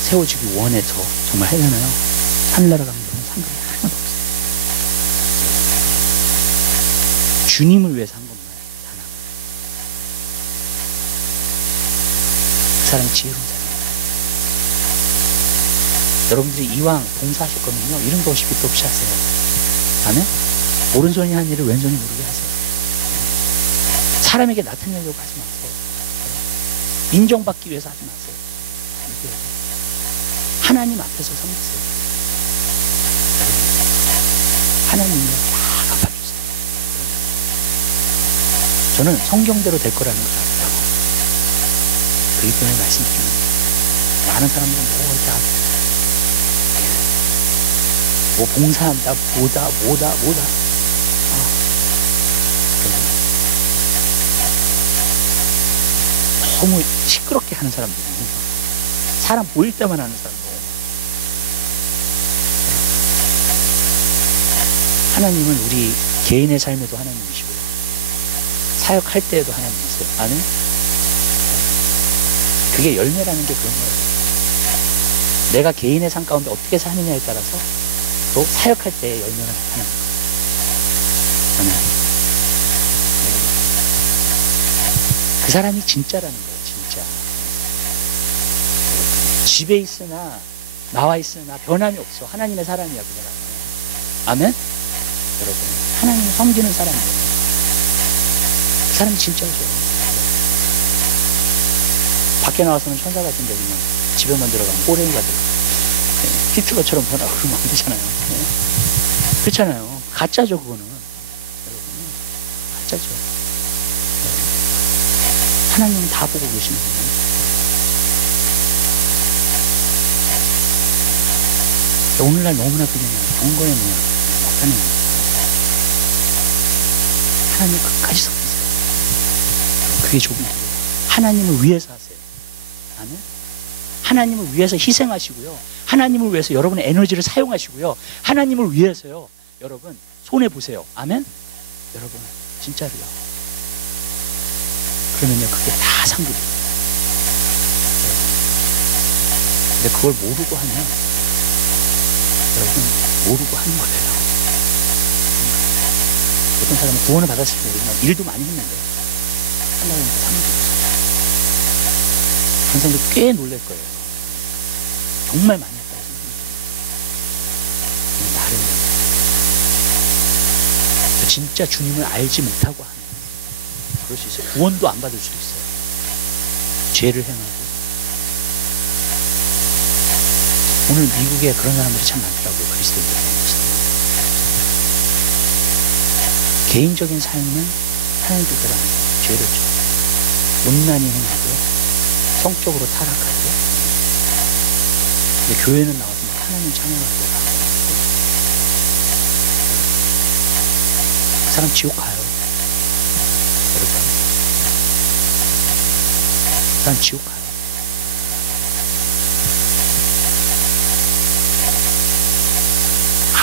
세워지기 원해서 정말 하잖아요. 하늘나라 가면 상급이 하나도 없어요. 주님을 위해서 한 것만 단 하나. 그 사람이 지혜로운 사람이에요. 여러분들이 이왕 봉사하실 거면요 이름도 없이 빛도 없이 하세요. 아멘? 오른손이 한 일을 왼손이 모르게 하세요. 사람에게 나타내려고 하지 마세요. 인정받기 위해서 하지 마세요. 하나님 앞에서 섬기세요. 하나님이 다 갚아주세요. 저는 성경대로 될 거라는 걸 알아요. 그렇기 때문에 말씀드립니다. 많은 사람들은 뭐 봉사한다, 뭐다. 너무 시끄럽게 하는 사람들이 너무 많아. 사람 보일 때만 하는 사람 너무 많아. 하나님은 우리 개인의 삶에도 하나님이시고요. 사역할 때에도 하나님이세요. 아멘? 그게 열매라는 게 그런 거예요. 내가 개인의 삶 가운데 어떻게 사느냐에 따라서 또 사역할 때의 열매가 나타나는 거예요. 아멘. 그 사람이 진짜라는 거예요. 진짜. 집에 있으나 나와 있으나 변함이 없어. 하나님의 사람이야 그 사람은. 아멘? 여러분, 하나님을 섬기는 사람이에요. 그 사람이 진짜죠. 밖에 나와서는 천사 같은 데지만 집에만 들어가면 호랭이가 들어가. 히틀러처럼 변하고 그러면 안 되잖아요. 그렇잖아요. 가짜죠, 그거는. 여러분, 가짜죠. 하나님은 다 보고 계시는 거예요. 오늘날 너무나 그냥 경건의 모양, 못하는 거예요. 하나님 끝까지 섬기세요. 그게 조금 하나님을 위해서 하세요. 아멘. 하나님을 위해서 희생하시고요. 하나님을 위해서 여러분의 에너지를 사용하시고요. 하나님을 위해서요. 여러분 손해 보세요. 아멘. 여러분 진짜로요. 그러면요 그게 다 상급이에요. 근데 그걸 모르고 하면 여러분 모르고 하는 거예요. 어떤 사람은 구원을 받았을 때 모르면 일도 많이 했는데 하나님은 상급이에요. 그런 사람들 꽤 놀랄 거예요. 정말 많이 했다고 생각합니다. 나를 진짜 주님을 알지 못하고 하는 그럴 수 있어요. 구원도 안 받을 수도 있어요. 죄를 행하고. 오늘 미국에 그런 사람들이 참 많더라고요. 그리스도인들. 개인적인 삶은 하나님 뜻대로 안 해요. 죄를 져. 온난히 행하고요. 성적으로 타락하고요. 근데 교회는 나와서 하나님 찬양하고 그 사람 지옥 가요. 여러분 그 사람 지옥 가요.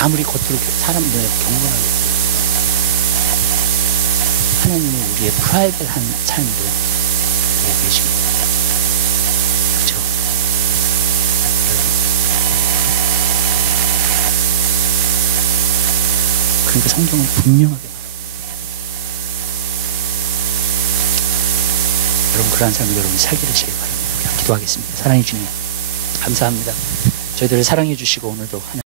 아무리 겉으로 사람들 경건하게 하나님은 우리의 프라이빗한 삶도 보고 계십니다. 그렇죠? 그러니까 성경은 분명하게 말합니다. 여러분 그러한 삶을 여러분이 살게 되시길 바랍니다. 기도하겠습니다. 사랑해 주님 감사합니다. 저희들을 사랑해 주시고 오늘도 하나님